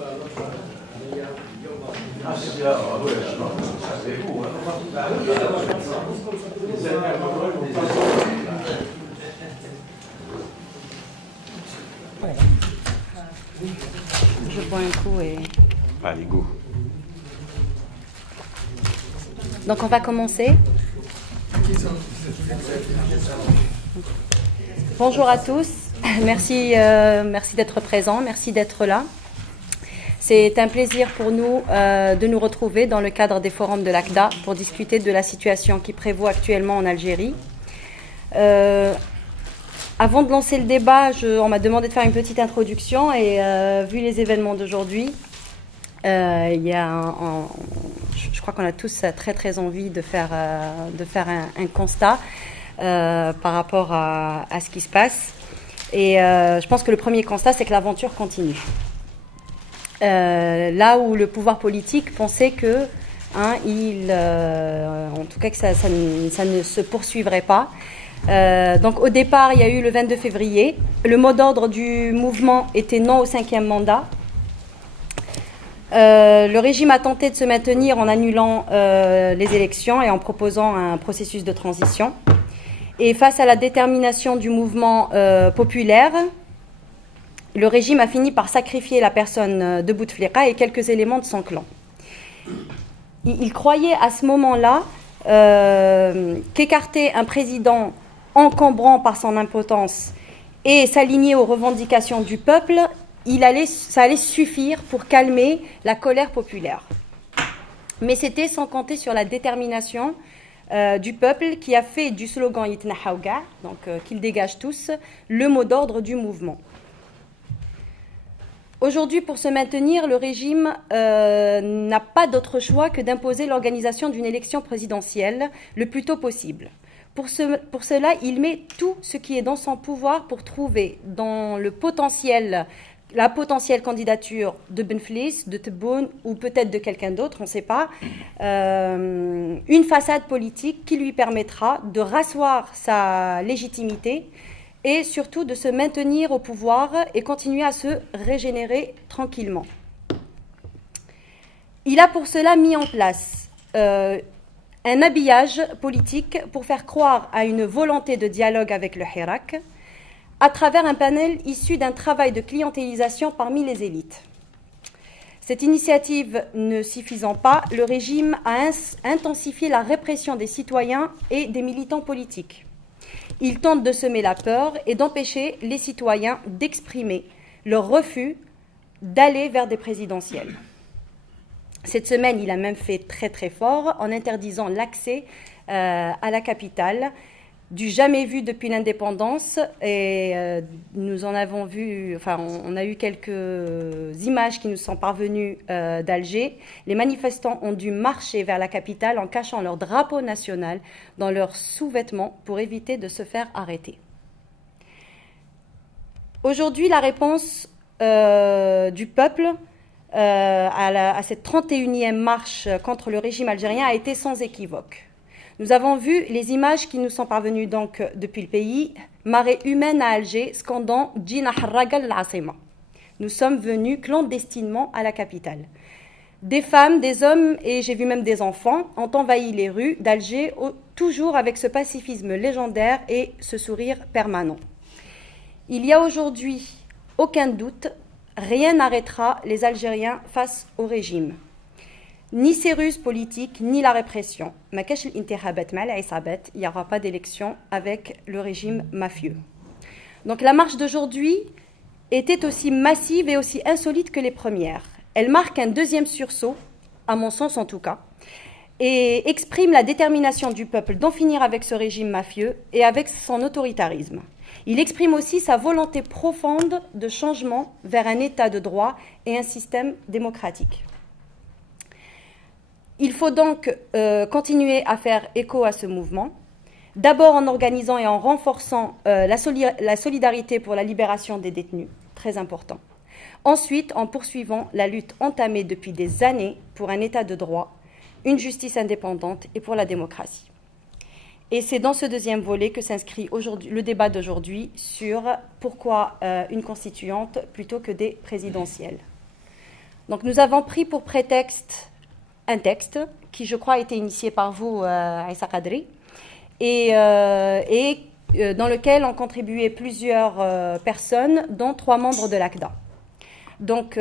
Je bois un coup et... Allez, go. Donc on va commencer. Bonjour à tous. Merci d'être présents, merci d'être là. C'est un plaisir pour nous de nous retrouver dans le cadre des forums de l'ACDA pour discuter de la situation qui prévaut actuellement en Algérie. Avant de lancer le débat, on m'a demandé de faire une petite introduction et vu les événements d'aujourd'hui, je crois qu'on a tous très très envie de faire un constat par rapport à ce qui se passe. Et je pense que le premier constat, c'est que l'aventure continue. Là où le pouvoir politique pensait que, en tout cas que ça ne se poursuivrait pas. Donc au départ, il y a eu le 22 février. Le mot d'ordre du mouvement était non au 5e mandat. Le régime a tenté de se maintenir en annulant les élections et en proposant un processus de transition. Et face à la détermination du mouvement populaire, le régime a fini par sacrifier la personne de Bouteflika et quelques éléments de son clan. Il croyait à ce moment-là qu'écarter un président encombrant par son impotence et s'aligner aux revendications du peuple, ça allait suffire pour calmer la colère populaire. Mais c'était sans compter sur la détermination du peuple qui a fait du slogan « Yitna Hawga », donc qu'ils dégagent tous, le mot d'ordre du mouvement. Aujourd'hui, pour se maintenir, le régime n'a pas d'autre choix que d'imposer l'organisation d'une élection présidentielle le plus tôt possible. Pour cela, il met tout ce qui est dans son pouvoir pour trouver dans la potentielle candidature de Benflis, de Tebboune ou peut-être de quelqu'un d'autre, on ne sait pas, une façade politique qui lui permettra de rasseoir sa légitimité et surtout de se maintenir au pouvoir et continuer à se régénérer tranquillement. Il a pour cela mis en place un habillage politique pour faire croire à une volonté de dialogue avec le Hirak à travers un panel issu d'un travail de clientélisation parmi les élites. Cette initiative ne suffisant pas, le régime a intensifié la répression des citoyens et des militants politiques. Il tente de semer la peur et d'empêcher les citoyens d'exprimer leur refus d'aller vers des présidentielles. Cette semaine, il a même fait très très fort en interdisant l'accès à la capitale, du jamais vu depuis l'indépendance. Et nous en avons vu, on a eu quelques images qui nous sont parvenues d'Alger. Les manifestants ont dû marcher vers la capitale en cachant leur drapeau national dans leurs sous-vêtements pour éviter de se faire arrêter. Aujourd'hui, la réponse du peuple à cette 31e marche contre le régime algérien a été sans équivoque. Nous avons vu les images qui nous sont parvenues donc depuis le pays, marée humaine à Alger, scandant « Jina Harragal l'Asima ». Nous sommes venus clandestinement à la capitale. Des femmes, des hommes et j'ai vu même des enfants ont envahi les rues d'Alger, toujours avec ce pacifisme légendaire et ce sourire permanent. Il y a aujourd'hui aucun doute, rien n'arrêtera les Algériens face au régime. Ni ces ruses politiques, ni la répression. Il n'y aura pas d'élection avec le régime mafieux. Donc la marche d'aujourd'hui était aussi massive et aussi insolite que les premières. Elle marque un deuxième sursaut, à mon sens en tout cas, et exprime la détermination du peuple d'en finir avec ce régime mafieux et avec son autoritarisme. Il exprime aussi sa volonté profonde de changement vers un état de droit et un système démocratique. Il faut donc continuer à faire écho à ce mouvement, d'abord en organisant et en renforçant la solidarité pour la libération des détenus, très important. Ensuite, en poursuivant la lutte entamée depuis des années pour un état de droit, une justice indépendante et pour la démocratie. Et c'est dans ce deuxième volet que s'inscrit le débat d'aujourd'hui sur pourquoi une constituante plutôt que des présidentielles. Donc nous avons pris pour prétexte un texte qui, je crois, a été initié par vous, Aïssa Kadri, et dans lequel ont contribué plusieurs personnes, dont 3 membres de l'ACDA. Donc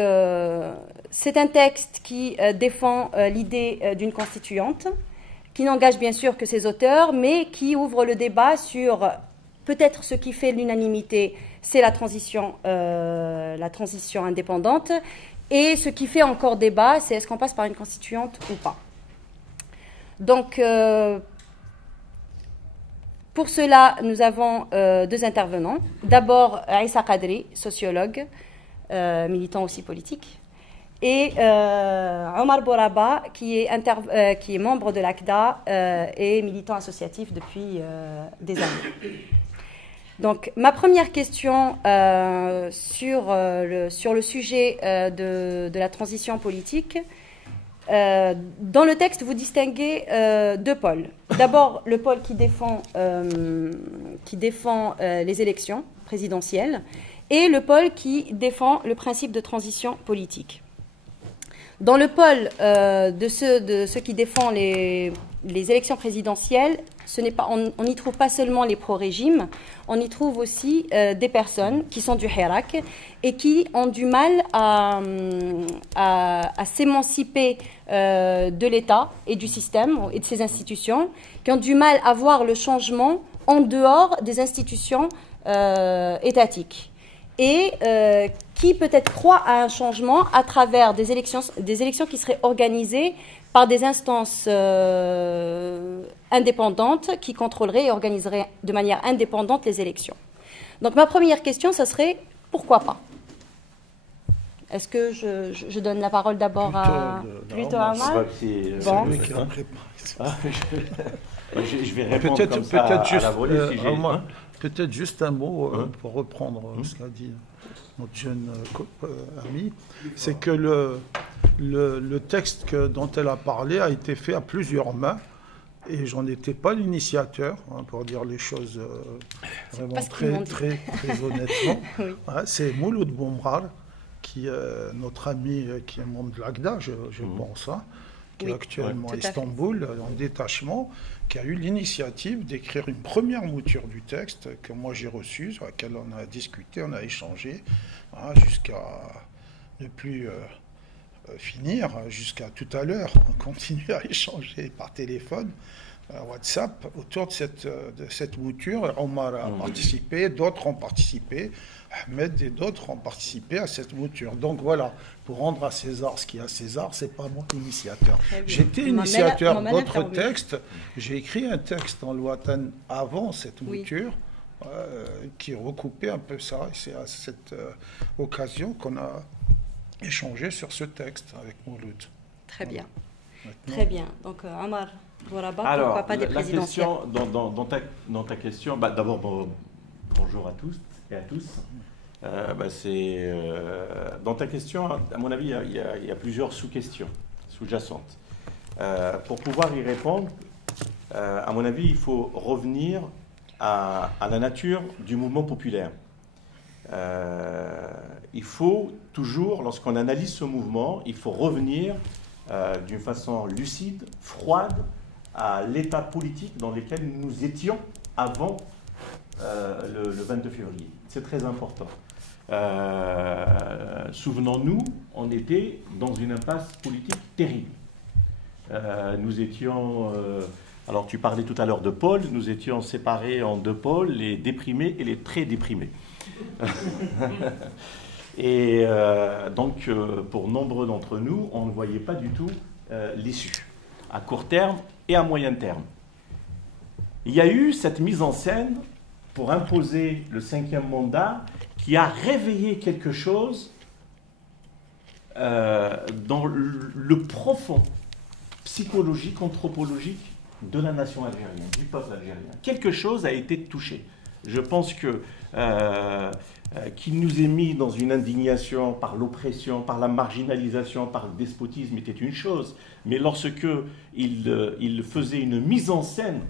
c'est un texte qui défend l'idée d'une constituante, qui n'engage bien sûr que ses auteurs, mais qui ouvre le débat sur peut-être ce qui fait l'unanimité, c'est la transition indépendante, et ce qui fait encore débat, c'est est-ce qu'on passe par une constituante ou pas. Donc, pour cela, nous avons 2 intervenants. D'abord, Aïssa Kadri, sociologue, militant aussi politique, et Omar Bouraba, qui est membre de l'ACDA et militant associatif depuis des années. Donc, ma première question sur le sujet de la transition politique. Dans le texte, vous distinguez 2 pôles. D'abord, le pôle qui défend les élections présidentielles et le pôle qui défend le principe de transition politique. Dans le pôle de ceux qui défendent les élections présidentielles, on n'y trouve pas seulement les pro-régime, on y trouve aussi des personnes qui sont du Hirak et qui ont du mal à s'émanciper de l'État et du système et de ses institutions, qui ont du mal à voir le changement en dehors des institutions étatiques. Et qui peut-être croient à un changement à travers des élections qui seraient organisées par des instances indépendantes qui contrôleraient et organiseraient de manière indépendante les élections. Donc ma première question, ça serait pourquoi pas? Est-ce que je donne la parole d'abord à Omar? Bon. Je vais répondre comme ça à la volée si j'ai... Peut-être juste un mot pour reprendre ce qu'a dit notre jeune ami, c'est que le texte dont elle a parlé a été fait à plusieurs mains et j'en étais pas l'initiateur, pour dire les choses vraiment très honnêtement. Oui. C'est Mouloud Boumrar, notre ami qui est membre de l'ACDA, je pense, qui est actuellement à Istanbul, en détachement, qui a eu l'initiative d'écrire une première mouture du texte que moi j'ai reçue, sur laquelle on a discuté, on a échangé, jusqu'à ne plus finir, jusqu'à tout à l'heure. On continue à échanger par téléphone, WhatsApp, autour de cette mouture. Omar a participé, d'autres ont participé, Ahmed et d'autres ont participé à cette mouture. Donc voilà, pour rendre à César ce qui est à César, c'est pas moi l'initiateur. J'étais initiateur d'autres textes. J'ai écrit un texte en Louatan avant cette mouture, qui recoupait un peu ça. Et c'est à cette occasion qu'on a échangé sur ce texte avec Mouloud. Très bien. Très bien. Donc Omar Bouraba, pourquoi pas des présidentielles? Dans ta question, d'abord bonjour à tous et à tous. Dans ta question, à mon avis, il y a plusieurs sous-questions, sous-jacentes. Pour pouvoir y répondre, à mon avis, il faut revenir à la nature du mouvement populaire. Il faut toujours, lorsqu'on analyse ce mouvement, il faut revenir d'une façon lucide, froide, à l'état politique dans lequel nous étions avant le 22 février. C'est très important. Souvenons-nous, on était dans une impasse politique terrible. Nous étions... alors tu parlais tout à l'heure de pôles, nous étions séparés en 2 pôles, les déprimés et les très déprimés. Et donc, pour nombreux d'entre nous, on ne voyait pas du tout l'issue, à court terme et à moyen terme. Il y a eu cette mise en scène pour imposer le 5e mandat qui a réveillé quelque chose dans le profond psychologique, anthropologique de la nation algérienne, du peuple algérien. Quelque chose a été touché. Je pense que qu'il nous ait mis dans une indignation par l'oppression, par la marginalisation, par le despotisme était une chose. Mais lorsque il faisait une mise en scène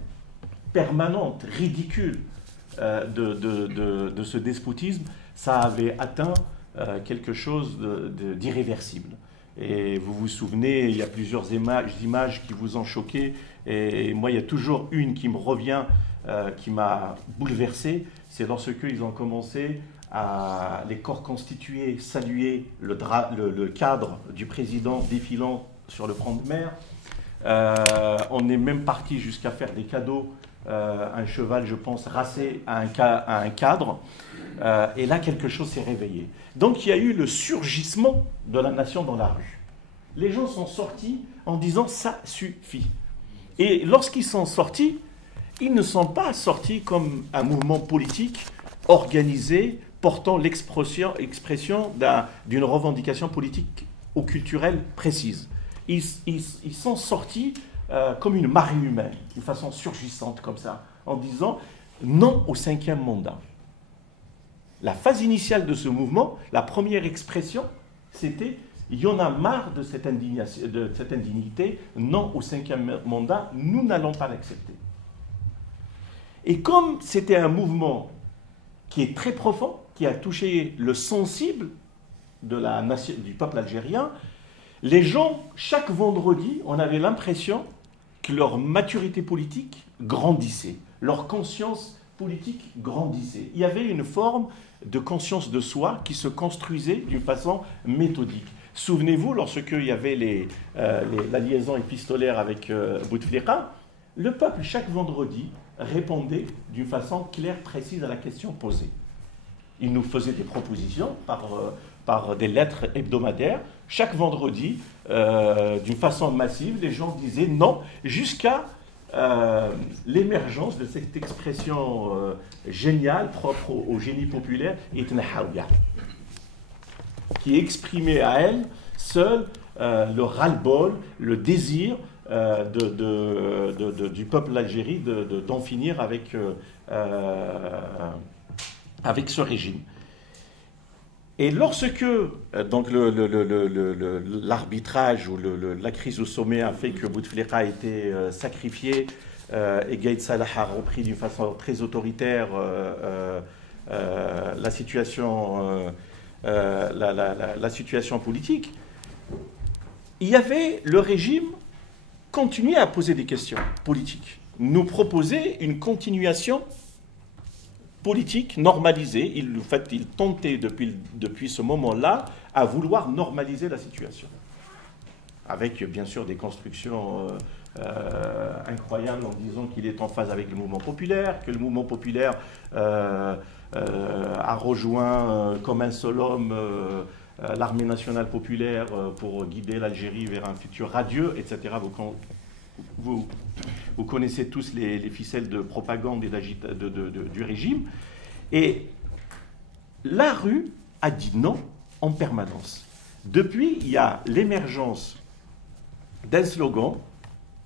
permanente, ridicule de ce despotisme, ça avait atteint quelque chose d'irréversible. Et vous vous souvenez, il y a plusieurs images qui vous ont choqué. Et moi, il y a toujours une qui me revient, qui m'a bouleversé. C'est lorsqu'ils ont commencé à les corps constitués saluer le cadre du président défilant sur le front de mer. On est même parti jusqu'à faire des cadeaux, un cheval, je pense, racé à un cadre. Et là, quelque chose s'est réveillé. Donc, il y a eu le surgissement de la nation dans la rue. Les gens sont sortis en disant « ça suffit ». Et lorsqu'ils sont sortis, ils ne sont pas sortis comme un mouvement politique organisé portant l'expression d'une revendication politique ou culturelle précise. Ils sont sortis comme une marée humaine, d'une façon surgissante comme ça, en disant non au 5e mandat. La phase initiale de ce mouvement, la première expression, c'était « il y en a marre de cette indignité, non au 5e mandat, nous n'allons pas l'accepter ». Et comme c'était un mouvement qui est très profond, qui a touché le sensible de la nation, du peuple algérien, les gens, chaque vendredi, on avait l'impression que leur maturité politique grandissait, leur conscience politique grandissait. Il y avait une forme de conscience de soi qui se construisait d'une façon méthodique. Souvenez-vous, lorsqu'il y avait la liaison épistolaire avec Bouteflika, le peuple, chaque vendredi, répondait d'une façon claire, précise à la question posée. Il nous faisait des propositions par des lettres hebdomadaires. Chaque vendredi, d'une façon massive, les gens disaient non, jusqu'à l'émergence de cette expression géniale, propre au génie populaire, qui exprimait à elle seule le ras-le-bol, le désir du peuple d'Algérie d'en finir avec ce régime. Et lorsque donc l'arbitrage ou la crise au sommet a fait que Bouteflika a été sacrifié et Gaïd Salah a repris d'une façon très autoritaire la situation politique, il y avait le régime continuait à poser des questions politiques, nous proposait une continuation politique normalisée. Il tentait depuis ce moment-là à vouloir normaliser la situation. Avec bien sûr des constructions incroyables en disant qu'il est en phase avec le mouvement populaire, que le mouvement populaire a rejoint comme un seul homme l'armée nationale populaire pour guider l'Algérie vers un futur radieux, etc. Vous connaissez tous les ficelles de propagande et du régime. Et la rue a dit non en permanence. Depuis, il y a l'émergence d'un slogan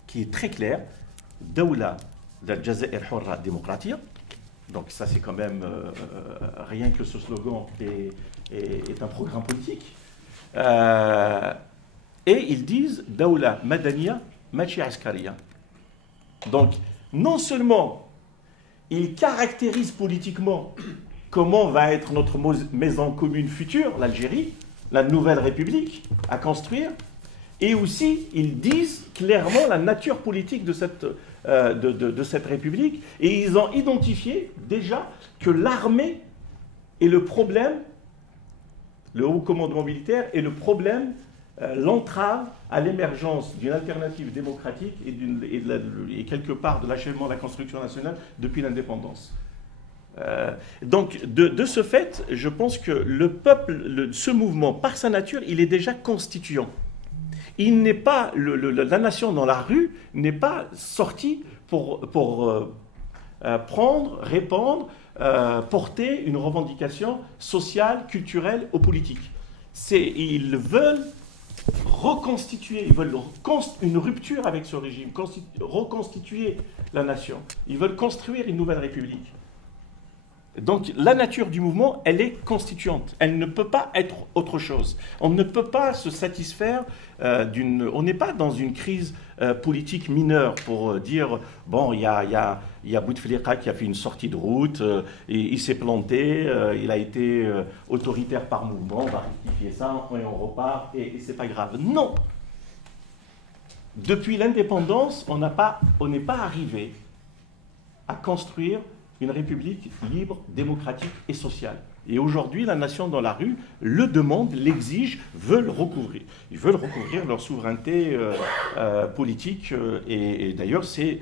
qui est très clair, « Dawla d'Al-Jazair Hurra Démocratia ». Donc ça, c'est quand même, rien que ce slogan est un programme politique. Et ils disent « Dawla Madania Machi Askaria ». Donc, non seulement ils caractérisent politiquement comment va être notre maison commune future, l'Algérie, la nouvelle République à construire, et aussi ils disent clairement la nature politique de cette République, et ils ont identifié déjà que l'armée est le problème, le haut commandement militaire est le problème, l'entrave à l'émergence d'une alternative démocratique et quelque part de l'achèvement de la construction nationale depuis l'indépendance. Donc, de ce fait, je pense que le peuple, ce mouvement, par sa nature, il est déjà constituant. Il n'est pas, la nation dans la rue n'est pas sortie pour prendre, répandre, porter une revendication sociale, culturelle ou politique. Ils veulent reconstituer, ils veulent une rupture avec ce régime, reconstituer la nation. Ils veulent construire une nouvelle république. Donc la nature du mouvement, elle est constituante. Elle ne peut pas être autre chose. On ne peut pas se satisfaire d'une... On n'est pas dans une crise politique mineure pour dire, bon, il y a Bouteflika qui a fait une sortie de route, il s'est planté, il a été autoritaire par mouvement, on va rectifier ça, et on repart, et c'est pas grave. Non! Depuis l'indépendance, on n'est pas arrivé à construire une république libre, démocratique et sociale. Et aujourd'hui, la nation dans la rue le demande, l'exige, veulent recouvrir. Ils veulent recouvrir leur souveraineté politique. Et d'ailleurs, c'est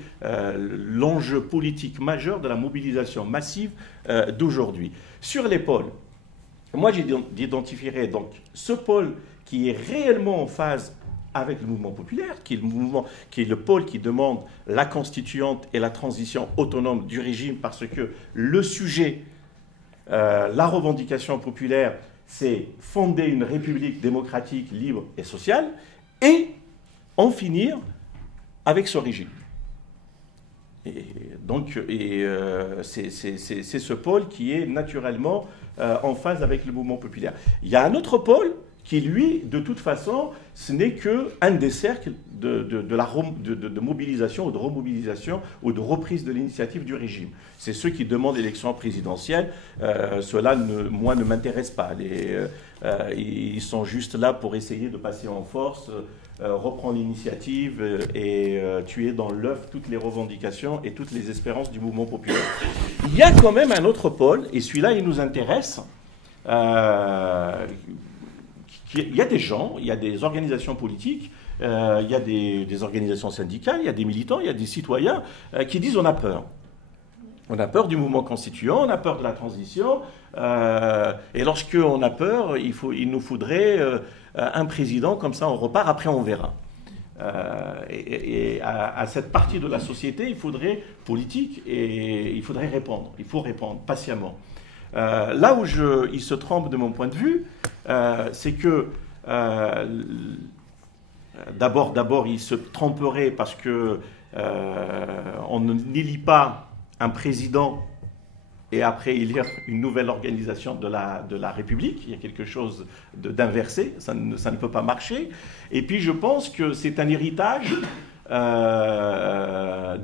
l'enjeu politique majeur de la mobilisation massive d'aujourd'hui. Sur les pôles, moi j'identifierais donc ce pôle qui est réellement en phase avec le mouvement populaire, qui est le pôle qui demande la constituante et la transition autonome du régime, parce que le sujet, la revendication populaire, c'est fonder une république démocratique, libre et sociale, et en finir avec ce régime. Et donc, c'est ce pôle qui est naturellement en phase avec le mouvement populaire. Il y a un autre pôle qui, lui, de toute façon, ce n'est qu'un des cercles de mobilisation ou de remobilisation ou de reprise de l'initiative du régime. C'est ceux qui demandent l'élection présidentielle. Cela, moi, ne m'intéresse pas. Ils sont juste là pour essayer de passer en force, reprendre l'initiative et tuer dans l'œuf toutes les revendications et toutes les espérances du mouvement populaire. Il y a quand même un autre pôle, et celui-là, il nous intéresse. Il y a des gens, il y a des organisations politiques, il y a des organisations syndicales, il y a des militants, il y a des citoyens qui disent on a peur. On a peur du mouvement constituant, on a peur de la transition, et lorsqu'on a peur, il nous faudrait un président, comme ça on repart, après on verra. Et à cette partie de la société, il faudrait politique, et il faudrait répondre, il faut répondre patiemment. Là où il se trompe de mon point de vue, c'est que d'abord il se tromperait parce que on n'élit pas un président et après élire une nouvelle organisation de la République. Il y a quelque chose d'inversé, ça ne peut pas marcher. Et puis je pense que c'est un héritage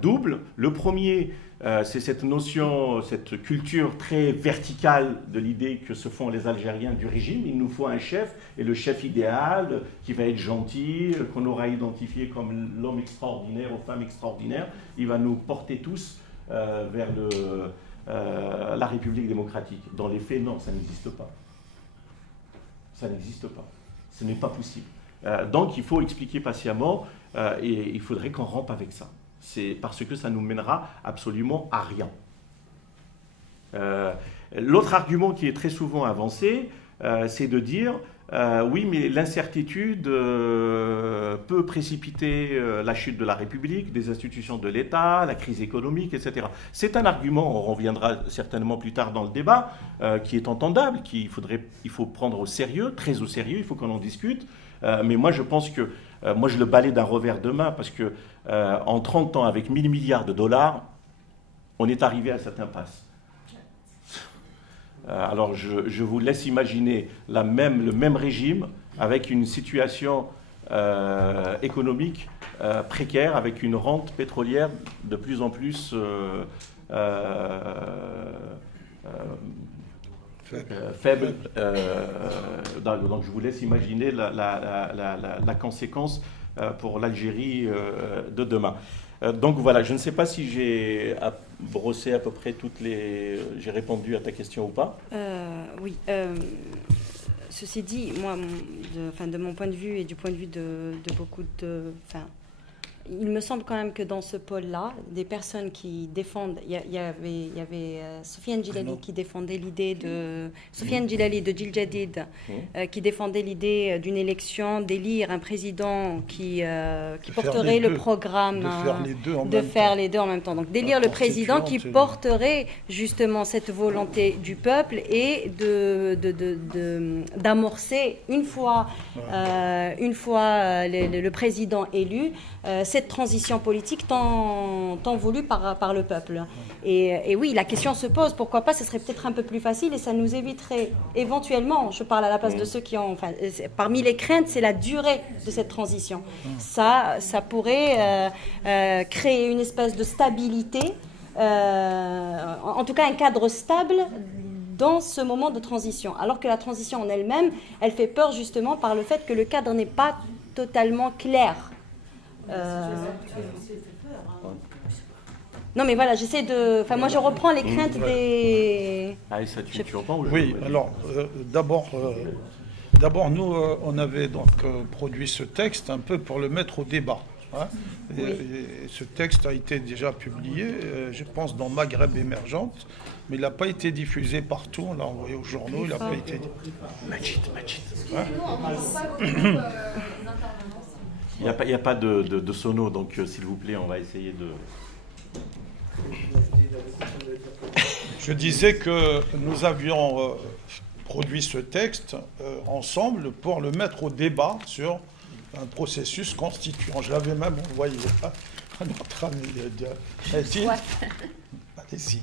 double. Le premier, c'est cette notion, cette culture très verticale de l'idée que se font les Algériens du régime. Il nous faut un chef, et le chef idéal, qui va être gentil, qu'on aura identifié comme l'homme extraordinaire ou femme extraordinaire, il va nous porter tous vers la République démocratique. Dans les faits, non, ça n'existe pas. Ça n'existe pas. Ce n'est pas possible. Donc il faut expliquer patiemment, et il faudrait qu'on rompe avec ça. C'est parce que ça nous mènera absolument à rien. L'autre argument qui est très souvent avancé, c'est de dire oui, mais l'incertitude peut précipiter la chute de la République, des institutions de l'État, la crise économique, etc. C'est un argument, on reviendra certainement plus tard dans le débat, qui est entendable, il faut prendre au sérieux, très au sérieux, il faut qu'on en discute. Mais moi, je pense que moi, je le balaye d'un revers de main parce que en 30 ans, avec 1000 milliards de dollars, on est arrivé à cette impasse. Alors, je vous laisse imaginer le même régime avec une situation économique précaire, avec une rente pétrolière de plus en plus faible. Donc je vous laisse imaginer la conséquence pour l'Algérie de demain. Donc voilà, je ne sais pas si j'ai brossé à peu près j'ai répondu à ta question ou pas. Oui. Ceci dit, moi, de mon point de vue et du point de vue de beaucoup de... il me semble quand même que dans ce pôle-là, des personnes qui défendent... Il y avait Sofiane Djilali qui défendait l'idée de... Sofiane Djilali de Djil Jadid qui défendait l'idée d'une élection, d'élire un président qui porterait le programme... De faire les deux en même temps. Donc d'élire le président qui porterait justement cette volonté du peuple et d'amorcer une fois le président élu, cette transition politique tant voulue par le peuple. Et oui, la question se pose, pourquoi pas, ce serait peut-être un peu plus facile et ça nous éviterait éventuellement, je parle à la place de ceux qui ont... Enfin, parmi les craintes, c'est la durée de cette transition. Ça pourrait créer une espèce de stabilité, en tout cas un cadre stable dans ce moment de transition. Alors que la transition en elle-même, elle fait peur justement par le fait que le cadre n'est pas totalement clair. Non, mais voilà, j'essaie de... Enfin, moi, je reprends les craintes des... Ah, et ça, tu reprends ou Oui, alors, d'abord, nous, on avait donc produit ce texte un peu pour le mettre au débat. Hein, oui. Et ce texte a été déjà publié, je pense, dans Maghreb Émergente, mais il n'a pas été diffusé partout. On l'a envoyé aux journaux, il n'a pas été... Majid. Hein? Il n'y a pas de sono, donc s'il vous plaît, on va essayer de... Je disais que nous avions produit ce texte ensemble pour le mettre au débat sur un processus constituant. Je l'avais même envoyé à notre ami Allez-y.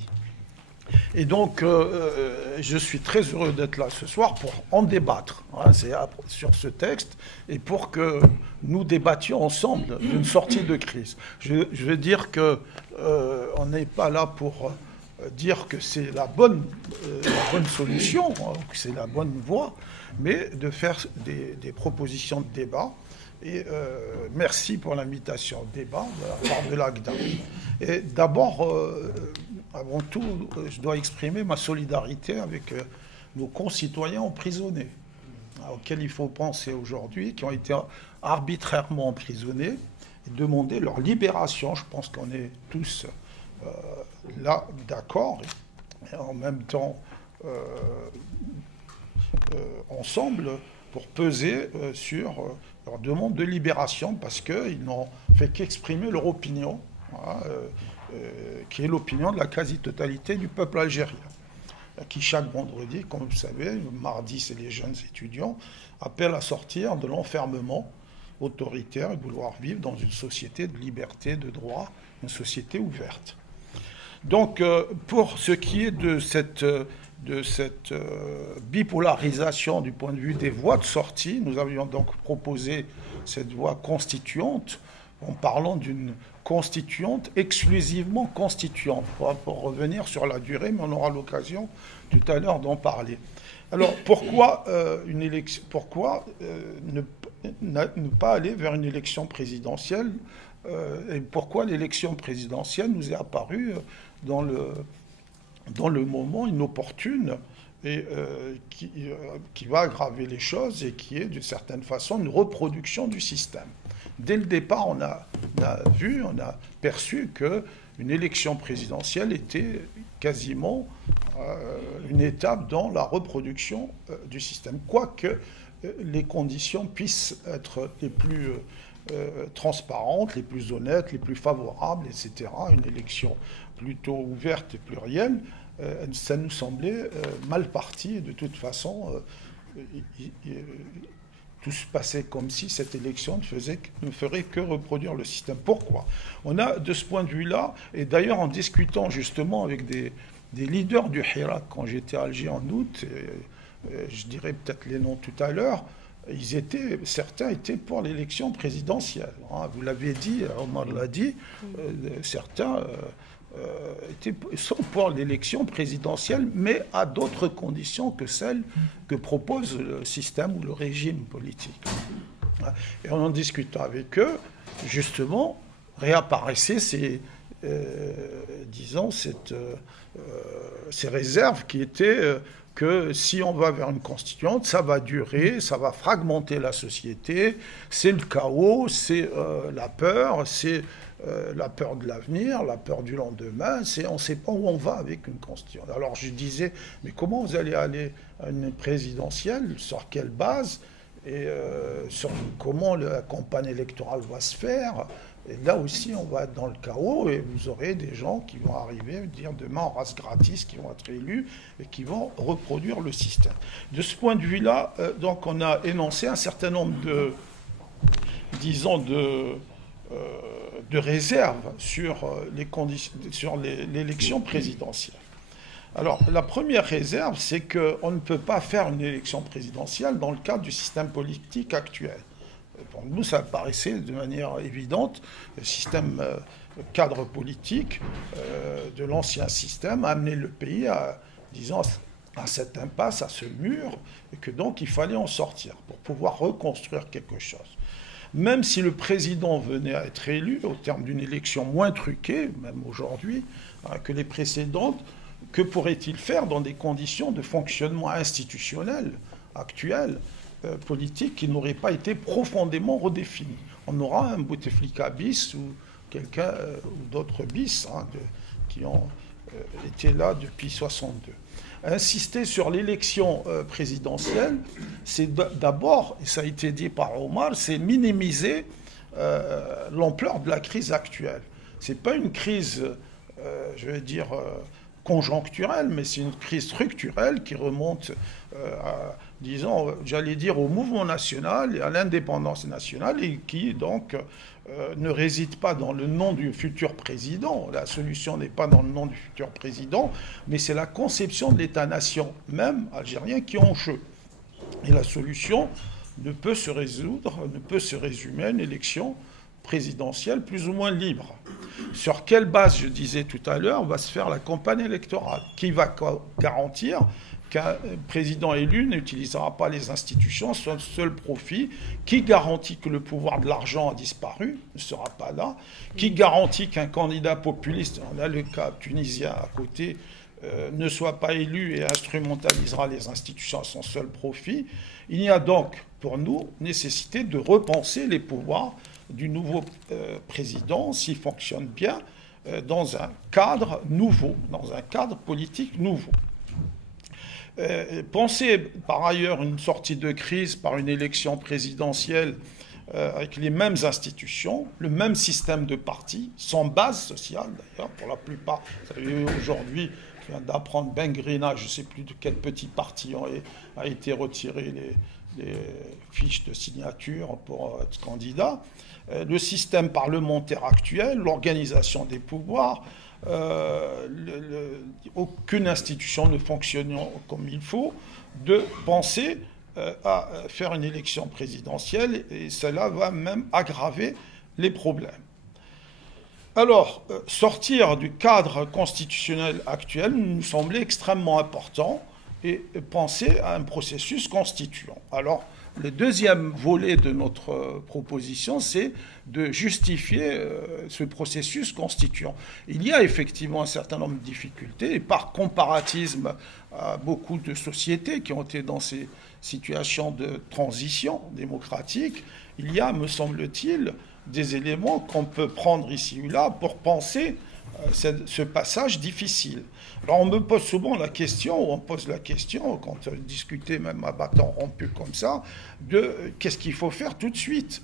Et donc, je suis très heureux d'être là ce soir pour en débattre sur ce texte et pour que nous débattions ensemble d'une sortie de crise. Je veux dire qu'on n'est pas là pour dire que c'est la bonne solution, que c'est la bonne voie, mais de faire des propositions de débat. Et merci pour l'invitation au débat de la part de l'ACDA. Et d'abord, avant tout, je dois exprimer ma solidarité avec nos concitoyens emprisonnés, auxquels il faut penser aujourd'hui, qui ont été arbitrairement emprisonnés, et demander leur libération. Je pense qu'on est tous là d'accord, et en même temps ensemble, pour peser sur leur demande de libération, parce qu'ils n'ont fait qu'exprimer leur opinion, qui est l'opinion de la quasi-totalité du peuple algérien, qui chaque vendredi, comme vous savez, le mardi c'est les jeunes étudiants, appellent à sortir de l'enfermement autoritaire et vouloir vivre dans une société de liberté, de droit, une société ouverte. Donc, pour ce qui est de cette bipolarisation du point de vue des voies de sortie, nous avions donc proposé cette voie constituante en parlant d'une constituante exclusivement constituante. Pour revenir sur la durée, mais on aura l'occasion tout à l'heure d'en parler. Alors pourquoi ne pas aller vers une élection présidentielle et pourquoi l'élection présidentielle nous est apparue dans le moment inopportune et qui va aggraver les choses et qui est d'une certaine façon une reproduction du système. Dès le départ, on a perçu qu'une élection présidentielle était quasiment une étape dans la reproduction du système. Quoique les conditions puissent être les plus transparentes, les plus honnêtes, les plus favorables, etc. Une élection plutôt ouverte et plurielle, ça nous semblait mal parti. Et de toute façon, tout se passait comme si cette élection ne ferait que reproduire le système. Pourquoi ? On a, de ce point de vue-là, et d'ailleurs en discutant justement avec des leaders du Hirak quand j'étais à Alger en août, je dirais peut-être les noms tout à l'heure, certains étaient pour l'élection présidentielle. Vous l'avez dit, Omar l'a dit, certains sont pour l'élection présidentielle, mais à d'autres conditions que celles que propose le système ou le régime politique. Et en discutant avec eux, justement, réapparaissaient ces réserves qui étaient que si on va vers une constituante, ça va durer, ça va fragmenter la société, c'est le chaos, c'est la peur, c'est la peur de l'avenir, la peur du lendemain, on ne sait pas où on va avec une constituante. Alors je disais, mais comment vous allez aller à une présidentielle, sur quelle base, et sur comment la campagne électorale va se faire. Et là aussi, on va être dans le chaos et vous aurez des gens qui vont arriver, dire demain en race gratis, qui vont être élus et qui vont reproduire le système. De ce point de vue-là, donc on a énoncé un certain nombre de de réserve sur l'élection présidentielle. Alors, la première réserve, c'est qu'on ne peut pas faire une élection présidentielle dans le cadre du système politique actuel. Pour nous, ça paraissait de manière évidente. Le système cadre politique de l'ancien système a amené le pays à cette impasse, à ce mur, et que donc il fallait en sortir pour pouvoir reconstruire quelque chose. Même si le président venait à être élu au terme d'une élection moins truquée, même aujourd'hui, que les précédentes, que pourrait-il faire dans des conditions de fonctionnement institutionnel actuel, politique, qui n'aurait pas été profondément redéfini? On aura un Bouteflika bis ou quelqu'un ou d'autres bis qui ont été là depuis 1962. Insister sur l'élection présidentielle, c'est d'abord, et ça a été dit par Omar, c'est minimiser l'ampleur de la crise actuelle. Ce n'est pas une crise, je vais dire, conjoncturelle, mais c'est une crise structurelle qui remonte disons, j'allais dire, au mouvement national et à l'indépendance nationale, et qui donc ne réside pas dans le nom du futur président. La solution n'est pas dans le nom du futur président, mais c'est la conception de l'État-nation même algérien qui est en jeu. Et la solution ne peut se résoudre, ne peut se résumer à une élection présidentielle plus ou moins libre. Sur quelle base, je disais tout à l'heure, va se faire la campagne électorale? Qui va garantir qu'un président élu n'utilisera pas les institutions à son seul profit? Qui garantit que le pouvoir de l'argent a disparu, ne sera pas là? Qui garantit qu'un candidat populiste, on a le cas tunisien à côté, ne soit pas élu et instrumentalisera les institutions à son seul profit? Il y a donc, pour nous, nécessité de repenser les pouvoirs du nouveau président, s'il fonctionne bien, dans un cadre nouveau, dans un cadre politique nouveau. Penser par ailleurs une sortie de crise par une élection présidentielle avec les mêmes institutions, le même système de partis, sans base sociale d'ailleurs, pour la plupart. Vous savez, aujourd'hui, je viens d'apprendre Bengrina, je ne sais plus de quel petit parti a été retiré les fiches de signature pour être candidat. Le système parlementaire actuel, l'organisation des pouvoirs, aucune institution ne fonctionnant comme il faut, de penser à faire une élection présidentielle, et cela va même aggraver les problèmes. Alors, sortir du cadre constitutionnel actuel nous semblait extrêmement important, et penser à un processus constituant. Alors, le deuxième volet de notre proposition, c'est de justifier ce processus constituant. Il y a effectivement un certain nombre de difficultés, et par comparatisme à beaucoup de sociétés qui ont été dans ces situations de transition démocratique, il y a, me semble-t-il, des éléments qu'on peut prendre ici ou là pour penser ce passage difficile. Alors on me pose souvent la question, on pose la question, quand on discutait même à bâton rompu comme ça, de qu'est-ce qu'il faut faire tout de suite?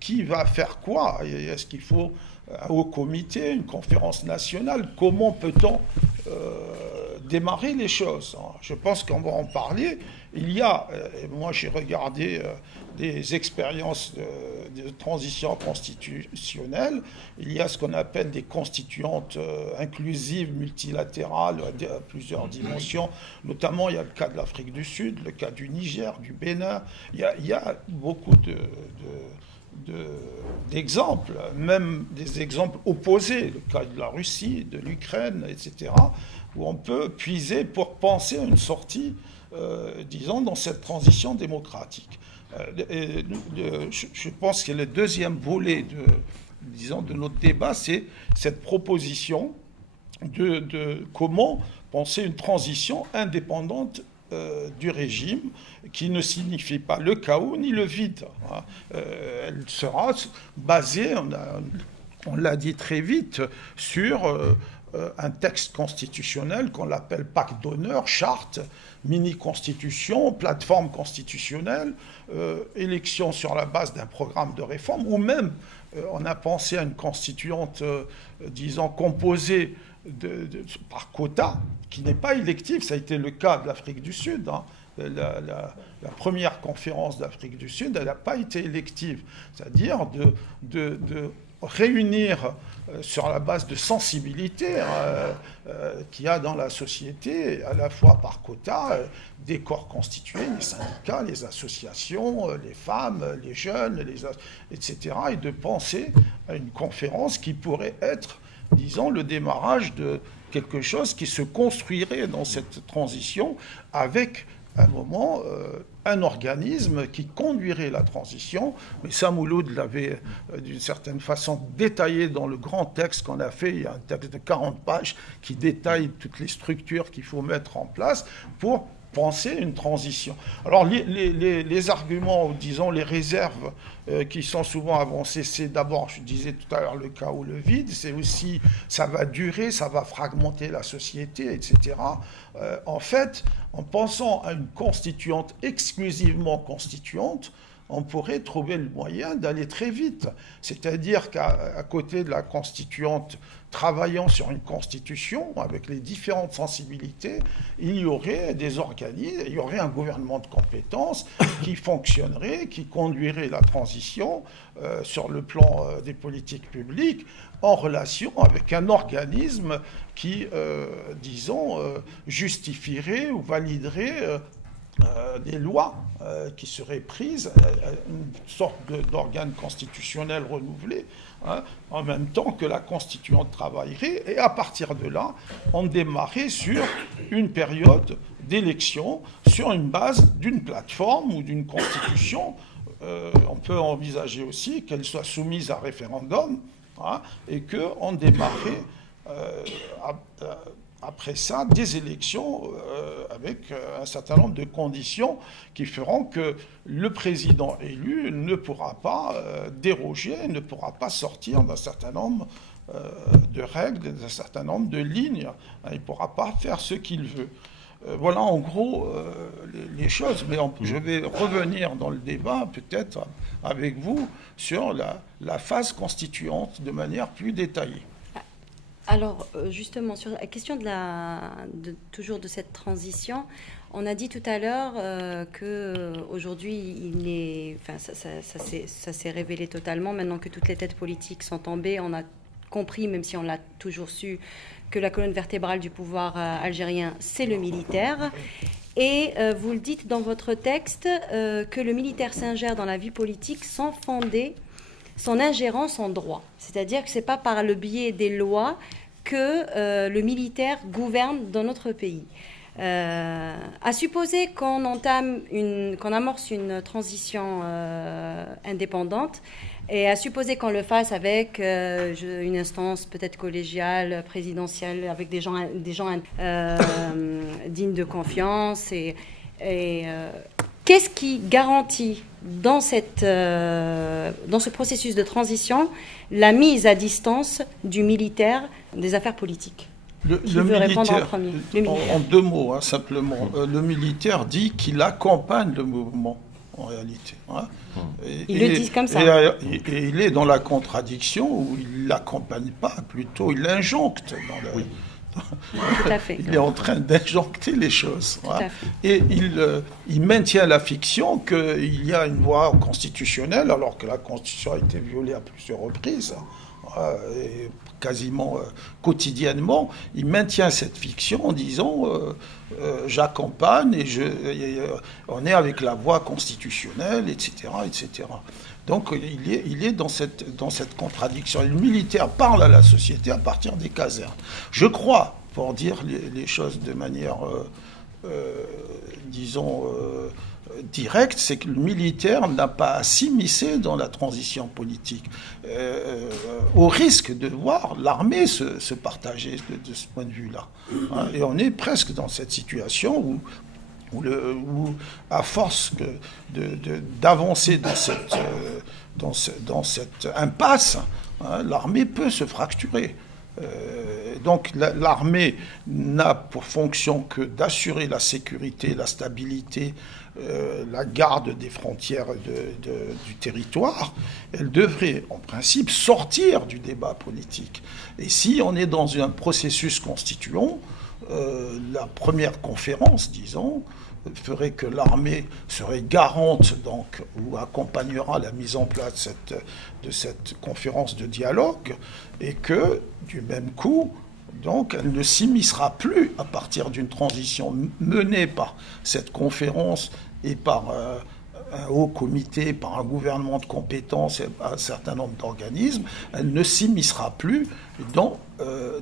Qui va faire quoi? Est-ce qu'il faut un haut comité, une conférence nationale? Comment peut-on démarrer les choses? Je pense qu'on va en parler. Il y a, moi j'ai regardé des expériences de transition constitutionnelle, il y a ce qu'on appelle des constituantes inclusives, multilatérales, à plusieurs dimensions, notamment il y a le cas de l'Afrique du Sud, le cas du Niger, du Bénin, il y a beaucoup d'exemples, même des exemples opposés, le cas de la Russie, de l'Ukraine, etc., où on peut puiser pour penser à une sortie, disons, dans cette transition démocratique. Je pense que le deuxième volet de notre débat, c'est cette proposition de comment penser une transition indépendante du régime, qui ne signifie pas le chaos ni le vide. Elle sera basée, on l'a dit très vite, sur un texte constitutionnel qu'on appelle pacte d'honneur, charte, mini-constitution, plateforme constitutionnelle, élection sur la base d'un programme de réforme, ou même on a pensé à une constituante, disons, composée par quota, qui n'est pas élective. Ça a été le cas de l'Afrique du Sud. la première conférence d'Afrique du Sud, elle n'a pas été élective. C'est-à-dire de réunir sur la base de sensibilité qu'il y a dans la société, à la fois par quota, des corps constitués, les syndicats, les associations, les femmes, les jeunes, etc., et de penser à une conférence qui pourrait être, disons, le démarrage de quelque chose qui se construirait dans cette transition avec un moment, un organisme qui conduirait la transition. Mais Sam Mouloud l'avait d'une certaine façon détaillé dans le grand texte qu'on a fait. Il y a un texte de 40 pages qui détaille toutes les structures qu'il faut mettre en place pour penser une transition. Alors les arguments, ou disons les réserves qui sont souvent avancées, c'est d'abord, je disais tout à l'heure, le chaos, le vide, c'est aussi, ça va durer, ça va fragmenter la société, etc. En fait, en pensant à une constituante exclusivement constituante, on pourrait trouver le moyen d'aller très vite. C'est-à-dire qu'à côté de la constituante travaillant sur une constitution, avec les différentes sensibilités, il y aurait des organismes, il y aurait un gouvernement de compétences qui fonctionnerait, qui conduirait la transition sur le plan des politiques publiques, en relation avec un organisme qui, disons, justifierait ou validerait des lois qui seraient prises, une sorte d'organe constitutionnel renouvelé, hein, en même temps que la constituante travaillerait, et à partir de là, on démarrait sur une période d'élection, sur une base d'une plateforme ou d'une constitution. On peut envisager aussi qu'elle soit soumise à référendum, hein, et qu'on démarrait après ça, des élections avec un certain nombre de conditions qui feront que le président élu ne pourra pas déroger, ne pourra pas sortir d'un certain nombre de règles, d'un certain nombre de lignes. Il ne pourra pas faire ce qu'il veut. Voilà en gros les choses, mais je vais revenir dans le débat peut-être avec vous sur la phase constituante de manière plus détaillée. Alors, justement, sur la question toujours de cette transition, on a dit tout à l'heure qu'aujourd'hui, ça s'est révélé totalement. Maintenant que toutes les têtes politiques sont tombées, on a compris, même si on l'a toujours su, que la colonne vertébrale du pouvoir algérien, c'est le militaire. Et vous le dites dans votre texte, que le militaire s'ingère dans la vie politique sans fonder son ingérence en droit. C'est-à-dire que ce n'est pas par le biais des lois que le militaire gouverne dans notre pays. À supposer qu'on amorce une transition indépendante, et à supposer qu'on le fasse avec une instance peut-être collégiale, présidentielle, avec des gens dignes de confiance, et qu'est-ce qui garantit dans ce processus de transition la mise à distance du militaire des affaires politiques? Qui veut répondre en premier? En deux mots, hein, simplement. Le militaire dit qu'il accompagne le mouvement, en réalité. Hein. Ils le disent comme ça. Et il est dans la contradiction où il ne l'accompagne pas, plutôt il l'injoncte dans le... Oui. Tout à fait. Il est en train d'injoncter les choses. Hein. Et il maintient la fiction qu'il y a une voie constitutionnelle, alors que la Constitution a été violée à plusieurs reprises, et quasiment quotidiennement. Il maintient cette fiction en disant j'accompagne et on est avec la voie constitutionnelle, etc., etc. Donc il est dans cette contradiction. Le militaire parle à la société à partir des casernes. Je crois, pour dire les choses de manière, disons, directe, c'est que le militaire n'a pas à s'immiscer dans la transition politique, au risque de voir l'armée se partager de ce point de vue-là. Hein, et on est presque dans cette situation où à force d'avancer dans cette impasse, hein, l'armée peut se fracturer. Donc l'armée n'a pour fonction que d'assurer la sécurité, la stabilité, la garde des frontières du territoire. Elle devrait, en principe, sortir du débat politique. Et si on est dans un processus constituant, la première conférence, disons, ferait que l'armée serait garante donc, ou accompagnera la mise en place de cette conférence de dialogue, et que, du même coup, donc, elle ne s'immiscera plus à partir d'une transition menée par cette conférence et par un haut comité, par un gouvernement de compétences et un certain nombre d'organismes. Elle ne s'immiscera plus dans,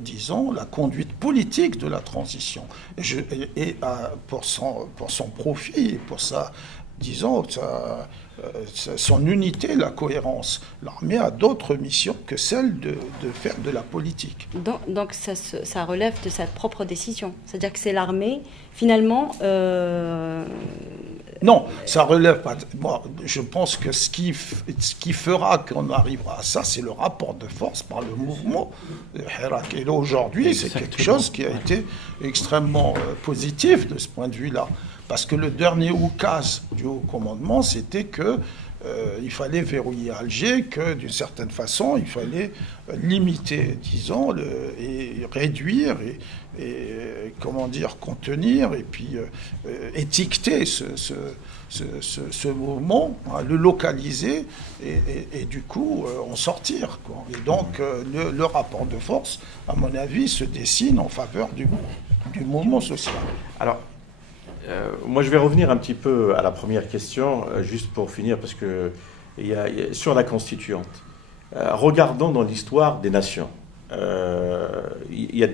disons, la conduite politique de la transition. Pour son profit et pour sa, disons, son unité, la cohérence. L'armée a d'autres missions que celle de faire de la politique. Donc ça relève de sa propre décision. C'est-à-dire que c'est l'armée, finalement... Non, ça relève pas. Moi, je pense que ce qui fera qu'on arrivera à ça, c'est le rapport de force par le mouvement Hirak. Et là, aujourd'hui, c'est quelque chose qui a été extrêmement positif de ce point de vue-là. Parce que le dernier oukaz du haut commandement, c'était que il fallait verrouiller Alger, que d'une certaine façon, il fallait limiter, disons, et réduire et comment dire, contenir et puis étiqueter ce mouvement, hein, le localiser et du coup en sortir, quoi. Et donc le rapport de force, à mon avis, se dessine en faveur du mouvement social. Alors, moi, je vais revenir un petit peu à la première question, juste pour finir, parce que sur la constituante. Regardons dans l'histoire des nations. Il y a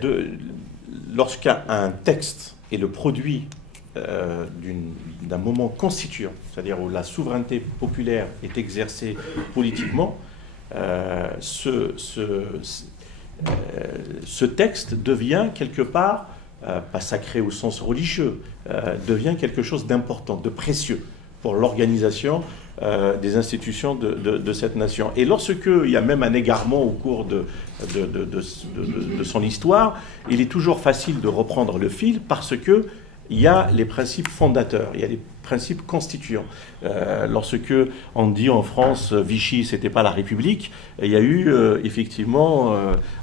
lorsqu'un texte est le produit d'un moment constituant, c'est-à-dire où la souveraineté populaire est exercée politiquement, ce texte devient quelque part, pas sacré au sens religieux, devient quelque chose d'important, de précieux pour l'organisation des institutions de cette nation. Et lorsqu'il y a même un égarement au cours de son histoire, il est toujours facile de reprendre le fil parce que il y a les principes fondateurs, il y a les principes constituants. Lorsque on dit en France Vichy, c'était pas la République, il y a eu effectivement,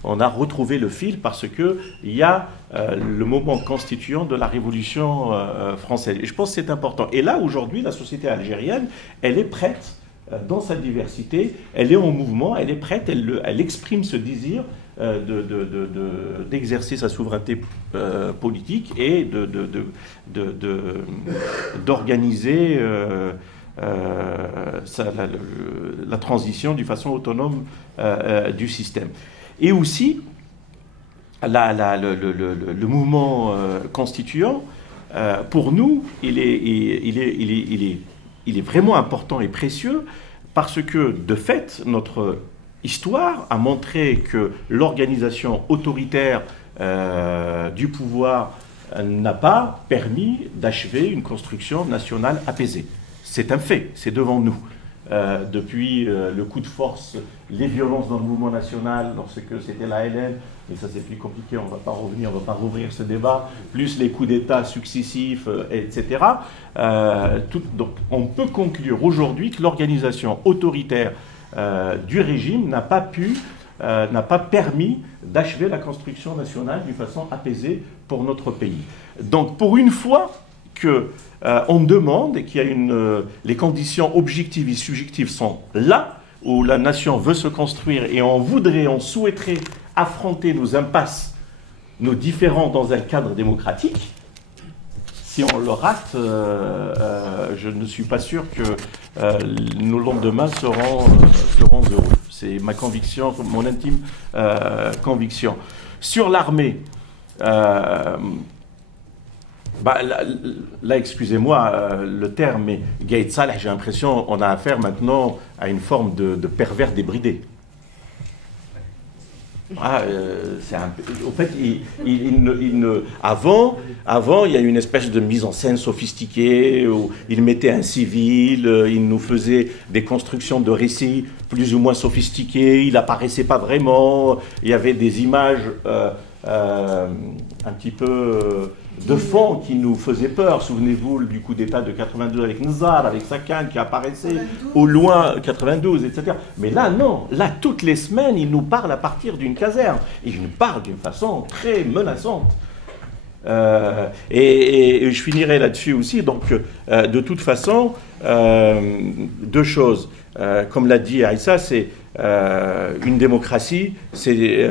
on a retrouvé le fil parce que il y a le moment constituant de la Révolution française. Et je pense que c'est important. Et là, aujourd'hui, la société algérienne, elle est prête dans sa diversité, elle est en mouvement, elle est prête, elle exprime ce désir d'exercer sa souveraineté politique et d'organiser la transition d'une façon autonome du système. Et aussi, le mouvement constituant, pour nous, il est vraiment important et précieux parce que, de fait, notre histoire a montré que l'organisation autoritaire du pouvoir n'a pas permis d'achever une construction nationale apaisée. C'est un fait, c'est devant nous. Depuis le coup de force, les violences dans le mouvement national, lorsque c'était l'ALN, mais ça c'est plus compliqué, on ne va pas revenir, on ne va pas rouvrir ce débat, plus les coups d'État successifs, etc. Donc on peut conclure aujourd'hui que l'organisation autoritaire du régime n'a pas permis d'achever la construction nationale d'une façon apaisée pour notre pays. Donc pour une fois qu'on demande et qu'il y a les conditions objectives et subjectives sont là, où la nation veut se construire et on souhaiterait affronter nos impasses, nos différends dans un cadre démocratique, si on le rate, je ne suis pas sûr que nos lendemains seront heureux. C'est ma conviction, mon intime conviction. Sur l'armée, là, excusez-moi le terme, mais Gaïd Salah, j'ai l'impression qu'on a affaire maintenant à une forme de pervers débridé. Au fait, avant, il y a eu une espèce de mise en scène sophistiquée où il mettait un civil, il nous faisait des constructions de récits plus ou moins sophistiquées, il apparaissait pas vraiment, il y avait des images un petit peu de fond qui nous faisaient peur. Souvenez-vous du coup d'État de 82 avec Nzar, avec Sakan qui apparaissait 92. Au loin, 92, etc. Mais là, non. Là, toutes les semaines, il nous parle à partir d'une caserne. Et il nous parle d'une façon très menaçante. Et je finirai là-dessus aussi. Donc, de toute façon, deux choses. Comme l'a dit Aïssa, c'est une démocratie, c'est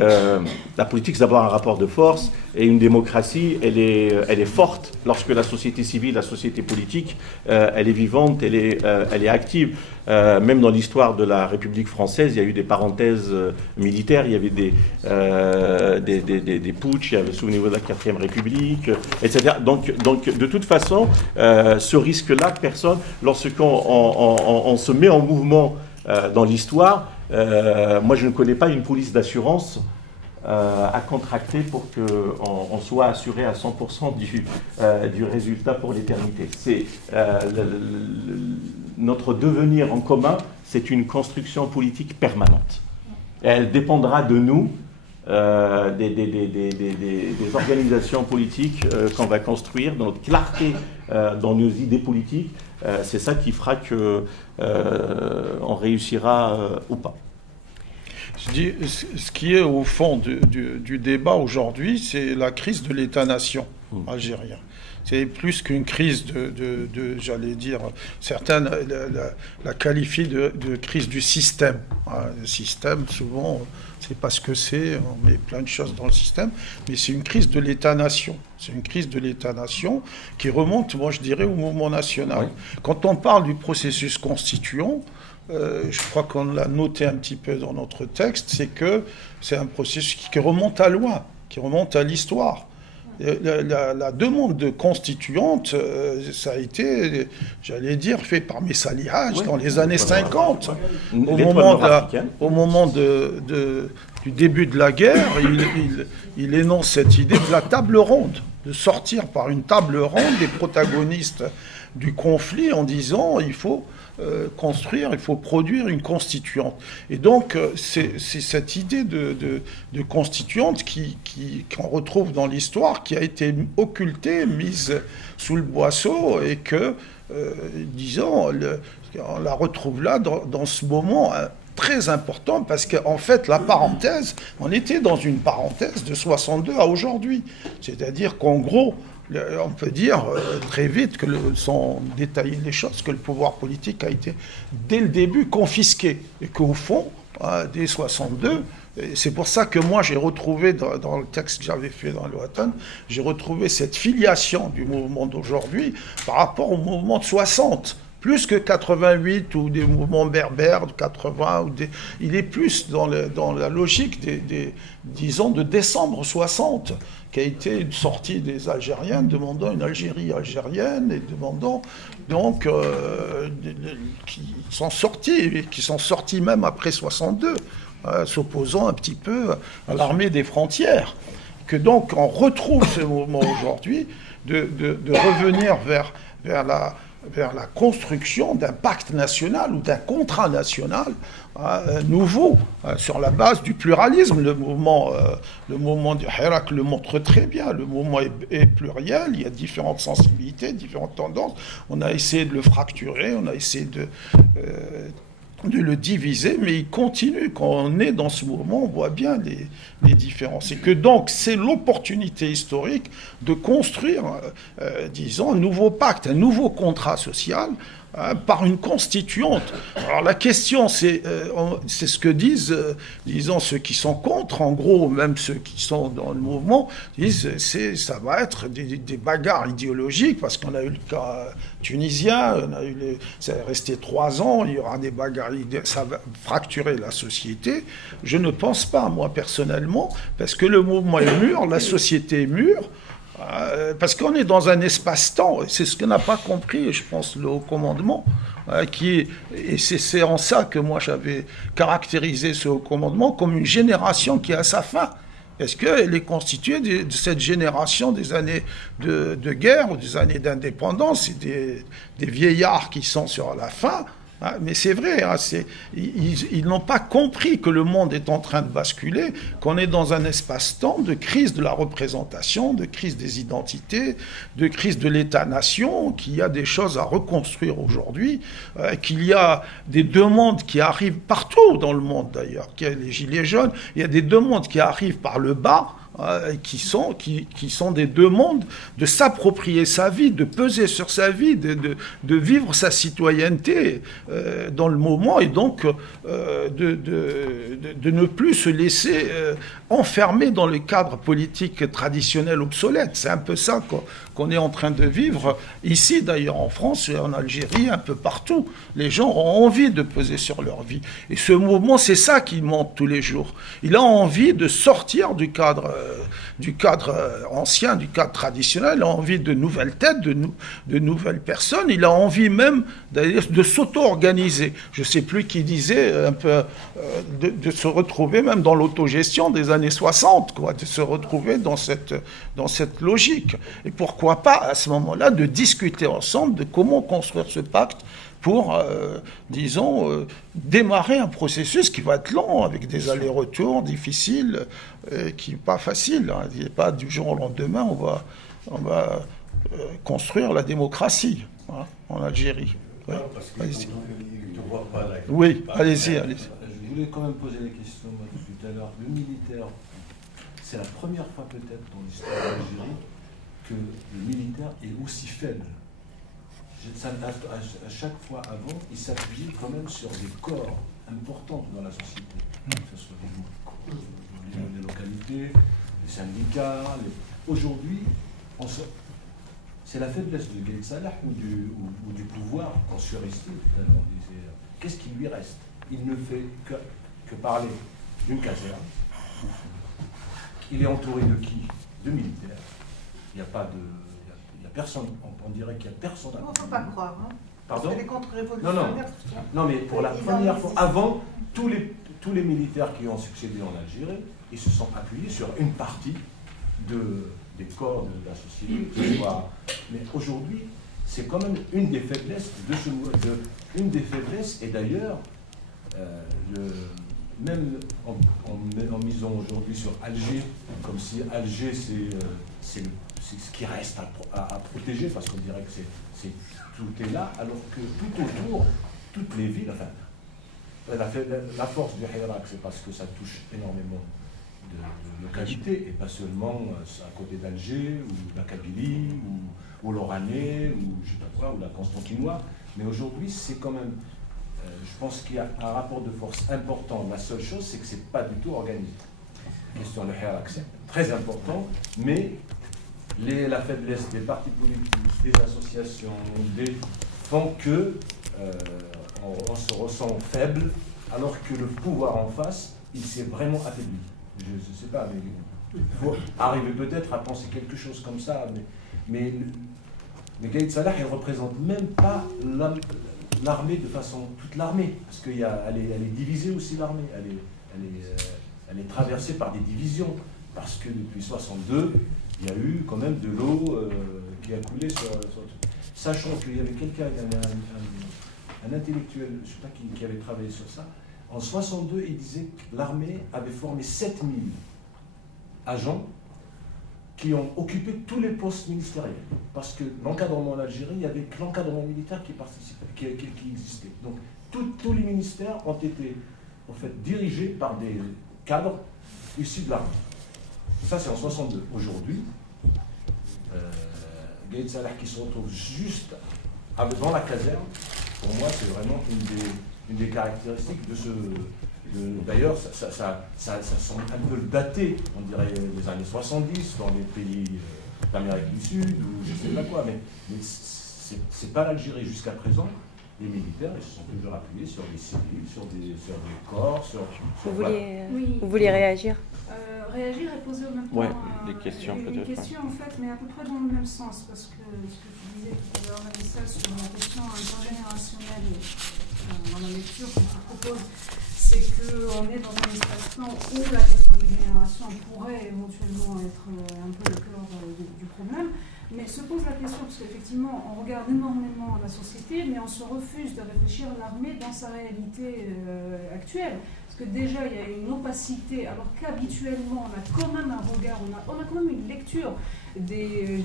la politique, c'est d'abord un rapport de force, et une démocratie, elle est forte lorsque la société civile, la société politique, elle est vivante, elle est active. Même dans l'histoire de la République française, il y a eu des parenthèses militaires, il y avait des putschs, souvenez-vous de la 4e République, etc. Donc, de toute façon, ce risque-là, personne, lorsqu'on se met en mouvement dans l'histoire, moi je ne connais pas une police d'assurance à contracter pour qu'on soit assuré à 100% du résultat pour l'éternité. C'est notre devenir en commun, c'est une construction politique permanente. Et elle dépendra de nous, des organisations politiques qu'on va construire, de notre clarté dans nos idées politiques. C'est ça qui fera qu'on réussira ou pas. Je dis, ce qui est au fond du débat aujourd'hui, c'est la crise de l'État-nation algérien. C'est plus qu'une crise j'allais dire, certains la qualifient de crise du système. Le système, souvent, c'est pas ce que c'est, on met plein de choses dans le système, mais c'est une crise de l'État-nation. C'est une crise de l'État-nation qui remonte, moi je dirais, au mouvement national. Oui. Quand on parle du processus constituant, je crois qu'on l'a noté un petit peu dans notre texte, c'est que c'est un processus qui remonte à loin, qui remonte à l'histoire. La demande de constituante, ça a été, j'allais dire, fait par Messa Lihaj dans les années 50. Au moment du début de la guerre, il énonce cette idée de la table ronde, de sortir par une table ronde des protagonistes du conflit en disant il faut construire, il faut produire une constituante. Et donc, c'est cette idée de constituante qu'on retrouve dans l'histoire, qui a été occultée, mise sous le boisseau, et que, disons, on la retrouve là, dans ce moment très important, parce qu'en fait, la parenthèse, on était dans une parenthèse de 62 à aujourd'hui. C'est-à-dire qu'en gros, on peut dire très vite, sans détailler les choses, que le pouvoir politique a été dès le début confisqué. Et qu'au fond, dès 62, c'est pour ça que moi j'ai retrouvé dans le texte que j'avais fait dans l'Ouatan, j'ai retrouvé cette filiation du mouvement d'aujourd'hui par rapport au mouvement de 60. Plus que 88 ou des mouvements berbères de 80, il est plus dans la logique disons, de décembre 60, qui a été une sortie des Algériens demandant une Algérie algérienne et demandant donc qui sont sortis même après 62, s'opposant un petit peu à l'armée des frontières. Que donc on retrouve ce mouvement aujourd'hui de revenir vers la construction d'un pacte national ou d'un contrat national nouveau, sur la base du pluralisme. Le mouvement du Hirak le montre très bien. Le mouvement est pluriel, il y a différentes sensibilités, différentes tendances. On a essayé de le fracturer, on a essayé de le diviser, mais il continue. Quand on est dans ce mouvement, on voit bien les différences. Et que donc, c'est l'opportunité historique de construire, disons, un nouveau pacte, un nouveau contrat social, par une constituante. Alors la question, c'est ce que disent, disons, ceux qui sont contre, en gros, même ceux qui sont dans le mouvement, disent ça va être des bagarres idéologiques, parce qu'on a eu le cas tunisien, ça est resté 3 ans, il y aura des bagarres, ça va fracturer la société. Je ne pense pas, moi, personnellement, parce que le mouvement est mûr, la société est mûre, parce qu'on est dans un espace-temps, et c'est ce qu'on n'a pas compris, je pense, le haut commandement, et c'est en ça que moi j'avais caractérisé ce haut commandement comme une génération qui est à sa fin, parce qu'elle est constituée de cette génération des années de guerre ou des années d'indépendance, et des vieillards qui sont sur la fin. Mais c'est vrai, ils n'ont pas compris que le monde est en train de basculer, qu'on est dans un espace-temps de crise de la représentation, de crise des identités, de crise de l'État-nation, qu'il y a des choses à reconstruire aujourd'hui, qu'il y a des demandes qui arrivent partout dans le monde d'ailleurs, qu'il y a les gilets jaunes, il y a des demandes qui arrivent par le bas, qui sont des demandes de s'approprier sa vie, de peser sur sa vie, de vivre sa citoyenneté dans le moment, et donc de ne plus se laisser enfermer dans le cadre politique traditionnel obsolète. C'est un peu ça qu'on est en train de vivre ici, d'ailleurs en France et en Algérie, un peu partout. Les gens ont envie de peser sur leur vie. Et ce mouvement, c'est ça qui monte tous les jours. Il a envie de sortir du cadre ancien, du cadre traditionnel. Il a envie de nouvelles têtes, de nouvelles personnes. Il a envie même de s'auto-organiser. Je ne sais plus qui disait un peu de se retrouver même dans l'autogestion des années 60, quoi, de se retrouver dans cette logique. Et pourquoi pas, à ce moment-là, de discuter ensemble de comment construire ce pacte pour, disons, démarrer un processus qui va être long, avec des allers-retours difficiles, qui n'est pas facile. Hein. Il n'est pas du jour au lendemain, on va construire la démocratie, hein, en Algérie. Ouais. Oui, allez-y. Je voulais quand même poser des questions tout à l'heure. Le militaire, c'est la première fois peut-être dans l'histoire de l'Algérie que le militaire est aussi faible. À chaque fois avant, il s'appuyait quand même sur des corps importants dans la société, que ce soit les localités, les syndicats. Aujourd'hui, c'est la faiblesse de Gaïd Salah ou du pouvoir qu'on surestimé tout à l'heure. Qu'est-ce qui lui reste? Il ne fait que parler d'une caserne. Il est entouré de qui? De militaires. Il n'y a pas de... Il y a personne, on dirait qu'il n'y a personne. Il ne faut pas croire. Hein. Pardon? Parce que les contre-révolutionnaires... Non, mais pour la première fois, avant, tous les militaires qui ont succédé en Algérie, ils se sont appuyés sur une partie des corps de la société. Mais aujourd'hui, c'est quand même une des faiblesses une des faiblesses, et d'ailleurs, même en misant aujourd'hui sur Alger, comme si Alger c'est ce qui reste à protéger, parce qu'on dirait que tout est là, alors que tout autour, toutes les villes, enfin, la force du Hirak, c'est parce que ça touche énormément de localités, et pas seulement à côté d'Alger, ou la Kabylie, ou l'Oranais, ou je sais pas quoi, ou la Constantinois, mais aujourd'hui c'est quand même, je pense qu'il y a un rapport de force important. La seule chose, c'est que c'est pas du tout organisé. Question de Hirak, c'est très important, mais la faiblesse des partis politiques, des associations, font que on se ressent faible, alors que le pouvoir en face, il s'est vraiment affaibli. Je ne sais pas, mais il faut arriver peut-être à penser quelque chose comme ça, mais Gaïd Salah, il ne représente même pas l'armée de façon... toute l'armée, parce qu'elle est divisée aussi, l'armée. Elle est traversée par des divisions, parce que depuis 62, il y a eu quand même de l'eau qui a coulé sur sachant qu'il y avait quelqu'un, un intellectuel, je ne sais pas qui avait travaillé sur ça. En 62, il disait que l'armée avait formé 7000 agents qui ont occupé tous les postes ministériels. Parce que l'encadrement en Algérie, il n'y avait que l'encadrement militaire qui participait, qui existait. Donc tous les ministères ont été en fait dirigés par des cadres issus de l'armée. Ça, c'est en 62. Aujourd'hui, Gaïd Salah qui se retrouve juste dans la caserne, pour moi, c'est vraiment une des caractéristiques de ce... D'ailleurs, ça semble un peu daté, on dirait les années 70, dans les pays d'Amérique du Sud, ou je ne sais pas quoi, mais c'est pas l'Algérie jusqu'à présent. Les militaires, ils se sont toujours appuyés sur des civils, sur des corps, sur... Vous vouliez réagir? Réagir et poser au même temps... Ouais, des questions peut-être. Des questions, en fait, mais à peu près dans le même sens, parce que ce que tu disais tout à l'heure, Vanessa, sur la question intergénérationnelle, dans la lecture que je propose, c'est qu'on est dans un espace-temps où la question des générations pourrait éventuellement être un peu le cœur du problème, mais se pose la question, parce qu'effectivement, on regarde énormément la société, mais on se refuse de réfléchir à l'armée dans sa réalité actuelle. Parce que déjà, il y a une opacité, alors qu'habituellement, on a quand même un regard, on a quand même une lecture des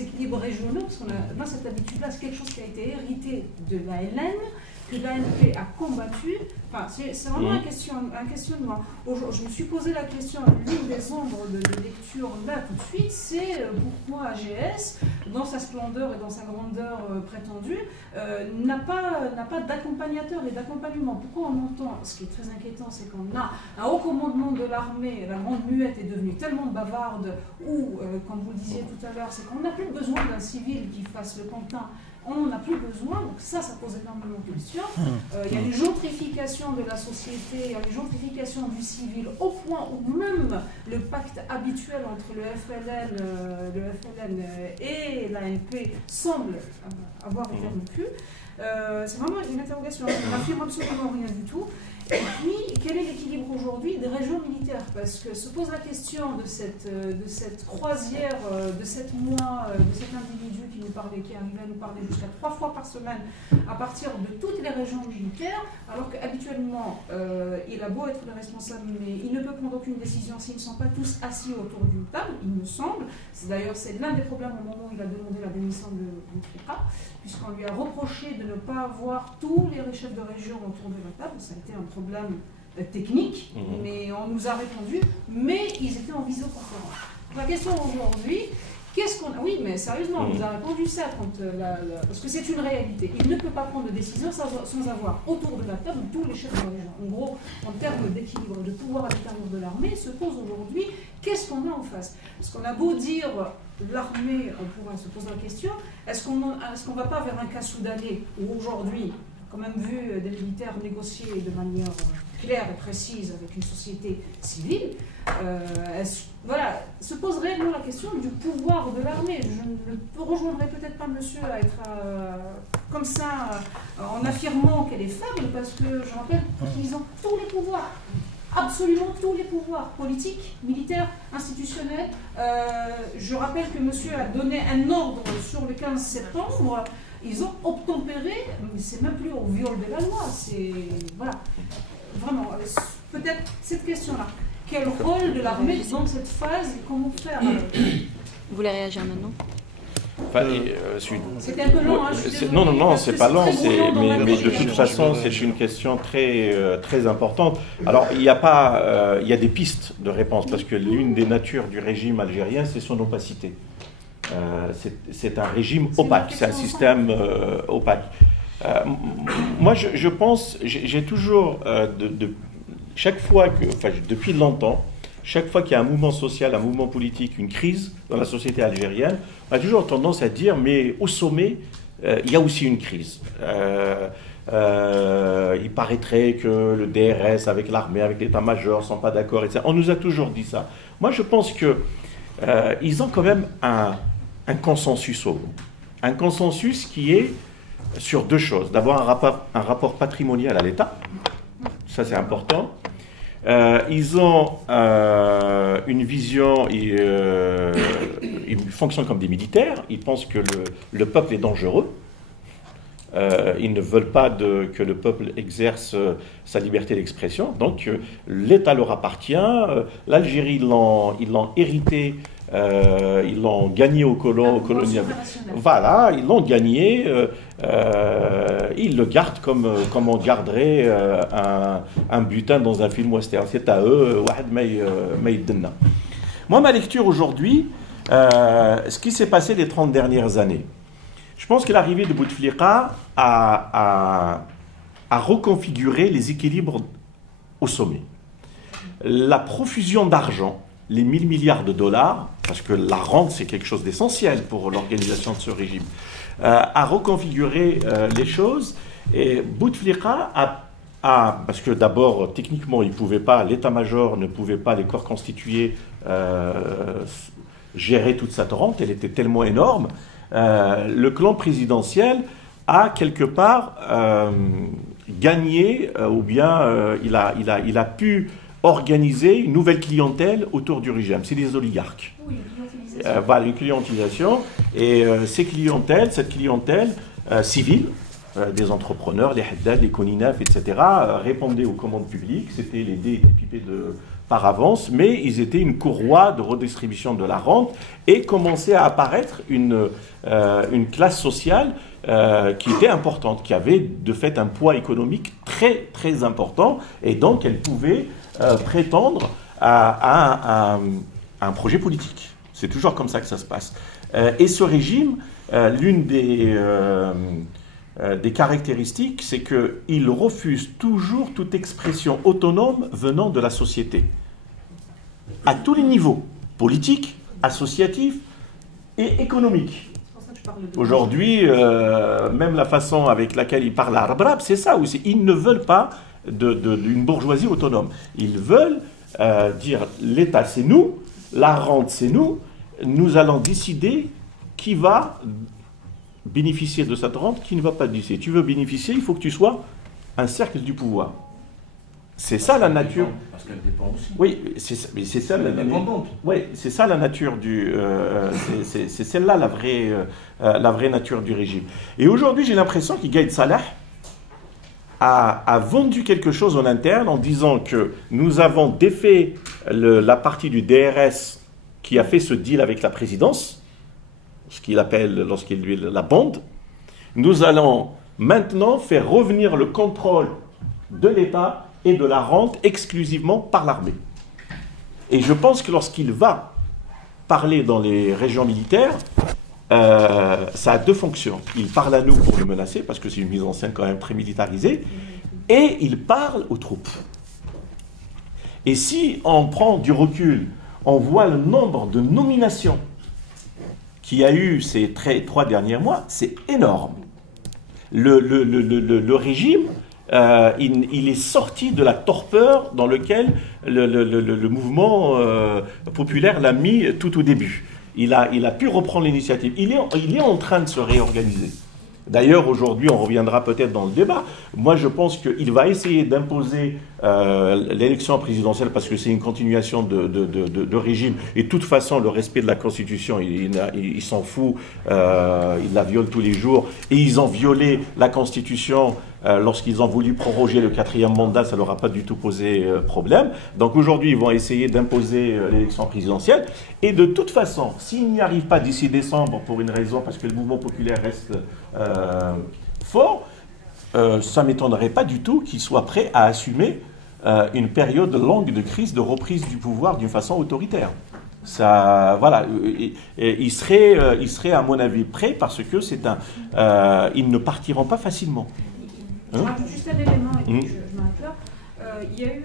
équilibres régionaux, parce qu'on a cette habitude-là, c'est quelque chose qui a été hérité de la LN, que l'ANP a combattu, enfin, c'est vraiment un questionnement. Je me suis posé la question, l'une des ombres de lecture là tout de suite, c'est pourquoi AGS, dans sa splendeur et dans sa grandeur prétendue, n'a pas d'accompagnateur et d'accompagnement. Pourquoi on entend, ce qui est très inquiétant, c'est qu'on a un haut commandement de l'armée, la grande muette est devenue tellement bavarde, ou, comme vous le disiez tout à l'heure, c'est qu'on n'a plus besoin d'un civil qui fasse le pantin. On n'en a plus besoin, donc ça pose énormément de questions. Il y a une gentrification de la société, il y a une gentrification du civil, au point où même le pacte habituel entre le FLN et l'ANP semble avoir été rompu. C'est vraiment une interrogation. On n'affirme absolument rien du tout. Et puis, quel est l'équilibre aujourd'hui des régions militaires? Parce que se pose la question de cette croisière de 7 mois, de cet individu qui arrivait à nous parler jusqu'à 3 fois par semaine à partir de toutes les régions militaires, alors qu'habituellement, il a beau être le responsable, mais il ne peut prendre aucune décision s'ils ne sont pas tous assis autour d'une table, il me semble. D'ailleurs, c'est l'un des problèmes au moment où il a demandé la démission de Bouteflika, puisqu'on lui a reproché de ne pas avoir tous les chefs de région autour de la table. Ça a été un problème technique, mais on nous a répondu, mais ils étaient en visioconférence. La question aujourd'hui, qu'est-ce qu'on a... Oui, mais sérieusement, on nous a répondu ça, parce que c'est une réalité. Il ne peut pas prendre de décision sans avoir autour de la table tous les chefs de région. En gros, en termes d'équilibre, de pouvoir à l'intérieur de l'armée, se pose aujourd'hui, qu'est-ce qu'on a en face? Parce qu'on a beau dire... L'armée, on pourrait se poser la question, est-ce qu'on ne va pas vers un cas soudanais où aujourd'hui, quand même vu des militaires négocier de manière claire et précise avec une société civile, voilà, se pose réellement la question du pouvoir de l'armée. Je ne rejoindrai peut-être pas monsieur à être comme ça en affirmant qu'elle est faible, parce que je rappelle qu'ils ont tous les pouvoirs. Absolument tous les pouvoirs, politiques, militaires, institutionnels. Je rappelle que monsieur a donné un ordre sur le 15 septembre. Ils ont obtempéré, mais c'est même plus au viol de la loi. C'est. Voilà. Vraiment, peut-être cette question-là. Quel rôle de l'armée dans cette phase et comment faire? Vous voulez réagir maintenant? C'était un peu long, hein, non, c'est pas long, mais de toute façon, c'est une question très importante. Alors, il y a des pistes de réponse, parce que l'une des natures du régime algérien, c'est son opacité. C'est un régime opaque, c'est un système opaque. Moi, je pense, j'ai toujours, chaque fois depuis longtemps, chaque fois qu'il y a un mouvement social, un mouvement politique, une crise dans la société algérienne, on a toujours tendance à dire, mais au sommet, il y a aussi une crise. Il paraîtrait que le DRS avec l'armée, avec l'état-major, ne sont pas d'accord, etc. On nous a toujours dit ça. Moi, je pense qu'ils ont quand même un consensus au bout. Un consensus qui est sur deux choses. D'abord, un rapport patrimonial à l'État. Ça, c'est important. Ils ont une vision, ils fonctionnent comme des militaires, ils pensent que le peuple est dangereux, ils ne veulent pas que le peuple exerce sa liberté d'expression, donc l'État leur appartient, l'Algérie, ils l'ont hérité, ils l'ont gagné au colonial. Voilà, ils l'ont gagné, ils le gardent comme on garderait un butin dans un film western. C'est à eux, moi, ma lecture aujourd'hui, ce qui s'est passé les 30 dernières années, je pense que l'arrivée de Bouteflika a reconfiguré les équilibres au sommet. La profusion d'argent, les 1000 milliards de dollars, parce que la rente c'est quelque chose d'essentiel pour l'organisation de ce régime, a reconfiguré les choses. Et Bouteflika parce que d'abord techniquement il pouvait pas, l'état-major ne pouvait pas, les corps constitués gérer toute cette rente, elle était tellement énorme. Le clan présidentiel a quelque part gagné, ou bien il a pu organiser une nouvelle clientèle autour du régime. C'est des oligarques. Oui, voilà, une clientélisation. Et cette clientèle civile, des entrepreneurs, les haddad, les koninaf, etc., répondaient aux commandes publiques. C'était les dés étaient pipés par avance, mais ils étaient une courroie de redistribution de la rente et commençait à apparaître une classe sociale qui était importante, qui avait de fait un poids économique très très important, et donc elle pouvait prétendre à un projet politique. C'est toujours comme ça que ça se passe. Et ce régime, l'une des caractéristiques, c'est qu'il refuse toujours toute expression autonome venant de la société, à tous les niveaux, politiques, associatifs et économiques. Aujourd'hui, même la façon avec laquelle ils parlent arabe, c'est ça aussi. Ils ne veulent pas d'une bourgeoisie autonome. Ils veulent dire l'État c'est nous, la rente c'est nous, nous allons décider qui va bénéficier de cette rente, qui ne va pas bénéficier. Tu veux bénéficier, il faut que tu sois un cercle du pouvoir. C'est ça la nature. Parce qu'elle dépend aussi. Oui, c'est ça la nature. Oui, c'est ça la nature du. C'est celle-là la vraie nature du régime. Et aujourd'hui, j'ai l'impression que Gaïd Salah a vendu quelque chose en interne en disant que nous avons défait la partie du DRS qui a fait ce deal avec la présidence, ce qu'il appelle lorsqu'il lui la bande. Nous allons maintenant faire revenir le contrôle de l'État et de la rente exclusivement par l'armée. Et je pense que lorsqu'il va parler dans les régions militaires, ça a deux fonctions. Il parle à nous pour nous menacer, parce que c'est une mise en scène quand même très militarisée, et il parle aux troupes. Et si on prend du recul, on voit le nombre de nominations qu'il y a eu ces 3 derniers mois, c'est énorme. Le régime, il est sorti de la torpeur dans laquelle le mouvement populaire l'a mis tout au début. Il a pu reprendre l'initiative. Il est en train de se réorganiser. D'ailleurs, aujourd'hui, on reviendra peut-être dans le débat. Moi, je pense qu'il va essayer d'imposer l'élection présidentielle parce que c'est une continuation de régime. Et de toute façon, le respect de la Constitution, il s'en fout. Il la viole tous les jours. Et ils ont violé la Constitution lorsqu'ils ont voulu proroger le 4e mandat. Ça ne leur a pas du tout posé problème. Donc aujourd'hui, ils vont essayer d'imposer l'élection présidentielle. Et de toute façon, s'ils n'y arrivent pas d'ici décembre pour une raison, parce que le mouvement populaire reste fort, ça ne m'étonnerait pas du tout qu'ils soient prêts à assumer une période longue de crise, de reprise du pouvoir d'une façon autoritaire. Ça, voilà, ils seraient à mon avis prêts parce que ils ne partiront pas facilement. Je rajoute juste un élément et puis je m'arrête là. Il y a eu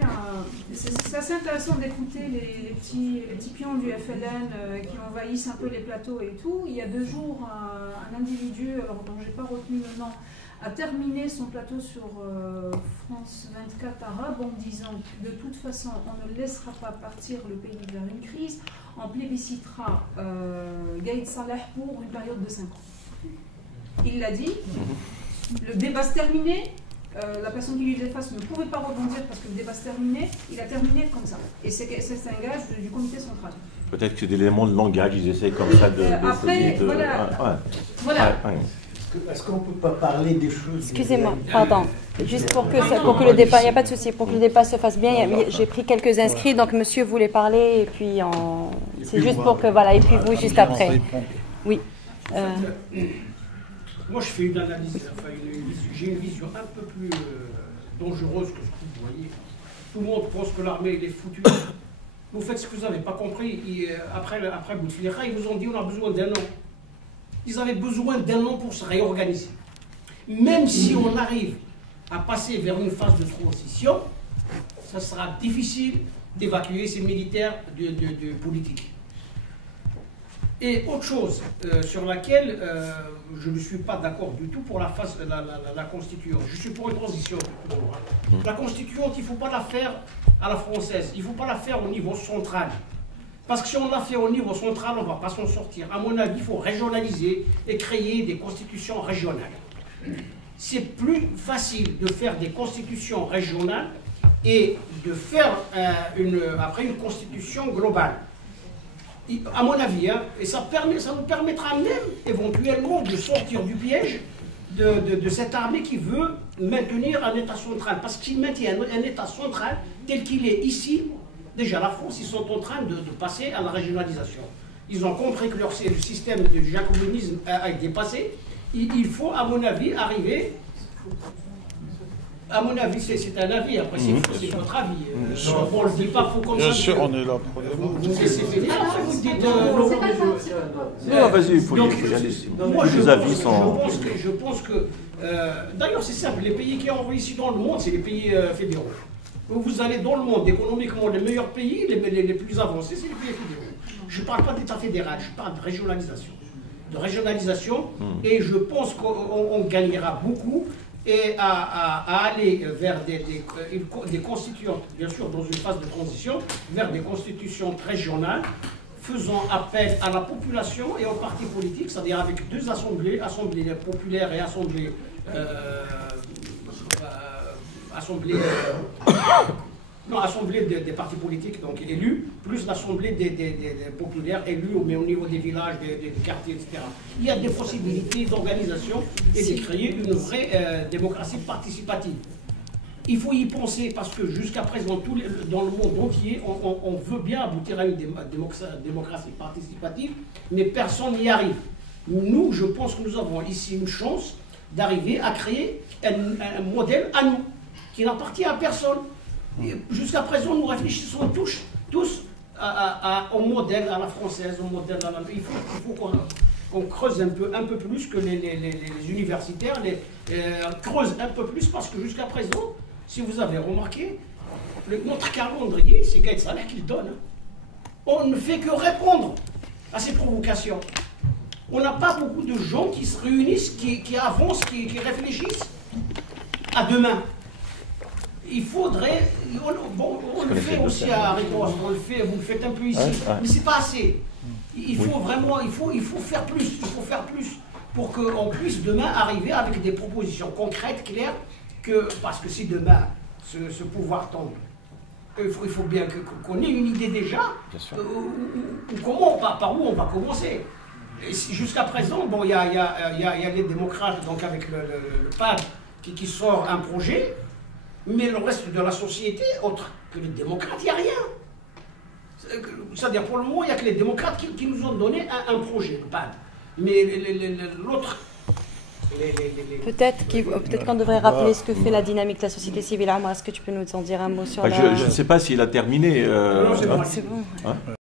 c'est assez intéressant d'écouter les petits pions du FLN qui envahissent un peu les plateaux et tout. Il y a 2 jours, un individu, alors dont je n'ai pas retenu le nom, a terminé son plateau sur France 24 arabe en disant que de toute façon on ne laissera pas partir le pays vers une crise, on plébiscitera Gaïd Salah pour une période de 5 ans. Il l'a dit, le débat se terminait. La personne qui lui faisait face ne pouvait pas rebondir parce que le débat se terminait. Il a terminé comme ça. Et c'est un gage du comité central. Peut-être que c'est des éléments de langage, ils essayent comme ça de... Après, voilà. Est-ce qu'on ne peut pas parler des choses... Excusez-moi, pardon. Juste pour que le débat, il n'y a pas de souci, pour que le débat se fasse bien, j'ai pris quelques inscrits, donc monsieur voulait parler, et puis c'est juste pour que, voilà, et puis vous juste après. Oui. Moi, je fais une analyse, j'ai une vision un peu plus dangereuse que ce que vous voyez. Tout le monde pense que l'armée est foutue. Vous faites ce que vous n'avez pas compris. Après Bouteflika, ils vous ont dit on a besoin d'1 an. Ils avaient besoin d'1 an pour se réorganiser. Même si on arrive à passer vers une phase de transition, ça sera difficile d'évacuer ces militaires de politique. Et autre chose sur laquelle je ne suis pas d'accord du tout pour la constituante. Je suis pour une transition. La constituante, il ne faut pas la faire à la française. Il ne faut pas la faire au niveau central. Parce que si on la fait au niveau central, on ne va pas s'en sortir. À mon avis, il faut régionaliser et créer des constitutions régionales. C'est plus facile de faire des constitutions régionales et de faire après une constitution globale. À mon avis, et ça nous permettra même éventuellement de sortir du piège de cette armée qui veut maintenir un État central. Parce qu'il maintient un État central tel qu'il est ici. Déjà, la France, ils sont en train de passer à la régionalisation. Ils ont compris que le système du jacobinisme a été dépassé. il faut, à mon avis, arriver. À mon avis, c'est un avis. Après, c'est votre avis. On ne le dit pas, il faut comme ça. Bien sûr, on est là pour Vous laissez finir. Vous dites. Non, vas-y, il faut y aller. Moi, Les avis sont. je pense que. D'ailleurs, c'est simple. Les pays qui ont réussi dans le monde, c'est les pays fédéraux. Vous allez dans le monde, économiquement, les meilleurs pays, les plus avancés, c'est les pays fédéraux. Je ne parle pas d'État fédéral, je parle de régionalisation. Et je pense qu'on gagnera beaucoup et à aller vers des constituantes, bien sûr dans une phase de transition, vers des constitutions régionales, faisant appel à la population et aux partis politiques, c'est-à-dire avec deux assemblées, assemblée populaire et assemblée assemblée des partis politiques donc élus, plus l'assemblée des populaires élus, mais au niveau des villages, des quartiers, etc. Il y a des possibilités d'organisation et de créer une vraie démocratie participative. Il faut y penser parce que jusqu'à présent, dans le monde entier, on veut bien aboutir à une démocratie participative, mais personne n'y arrive. Nous, je pense que nous avons ici une chance d'arriver à créer un modèle à nous, qui n'appartient à personne. Jusqu'à présent, nous réfléchissons tous au modèle à la française, au modèle à la... Il faut qu'on creuse un peu plus que les universitaires, creusent un peu plus parce que jusqu'à présent, si vous avez remarqué, notre calendrier, c'est Gaët Salah qui le donne. On ne fait que répondre à ces provocations. On n'a pas beaucoup de gens qui se réunissent, qui avancent, qui réfléchissent à demain. Il faudrait, on le fait aussi à Riposte, on le fait, vous le faites un peu ici, mais c'est pas assez. Il faut vraiment, il faut faire plus, pour qu'on puisse demain arriver avec des propositions concrètes, claires, parce que si demain ce pouvoir tombe, il faut bien qu'on ait une idée déjà, par où on va commencer. Jusqu'à présent, bon, il y a les démocrates, donc avec le PAD qui sort un projet. Mais le reste de la société, autre que les démocrates, il n'y a rien. C'est-à-dire, pour le moment, il n'y a que les démocrates qui nous ont donné un projet, le PAD. Mais l'autre... Peut-être qu'on devrait rappeler ce que fait la dynamique de la société civile. Amr, est-ce que tu peux nous en dire un mot sur Je ne sais pas s'il a terminé. Non, c'est bon. C'est bon. Hein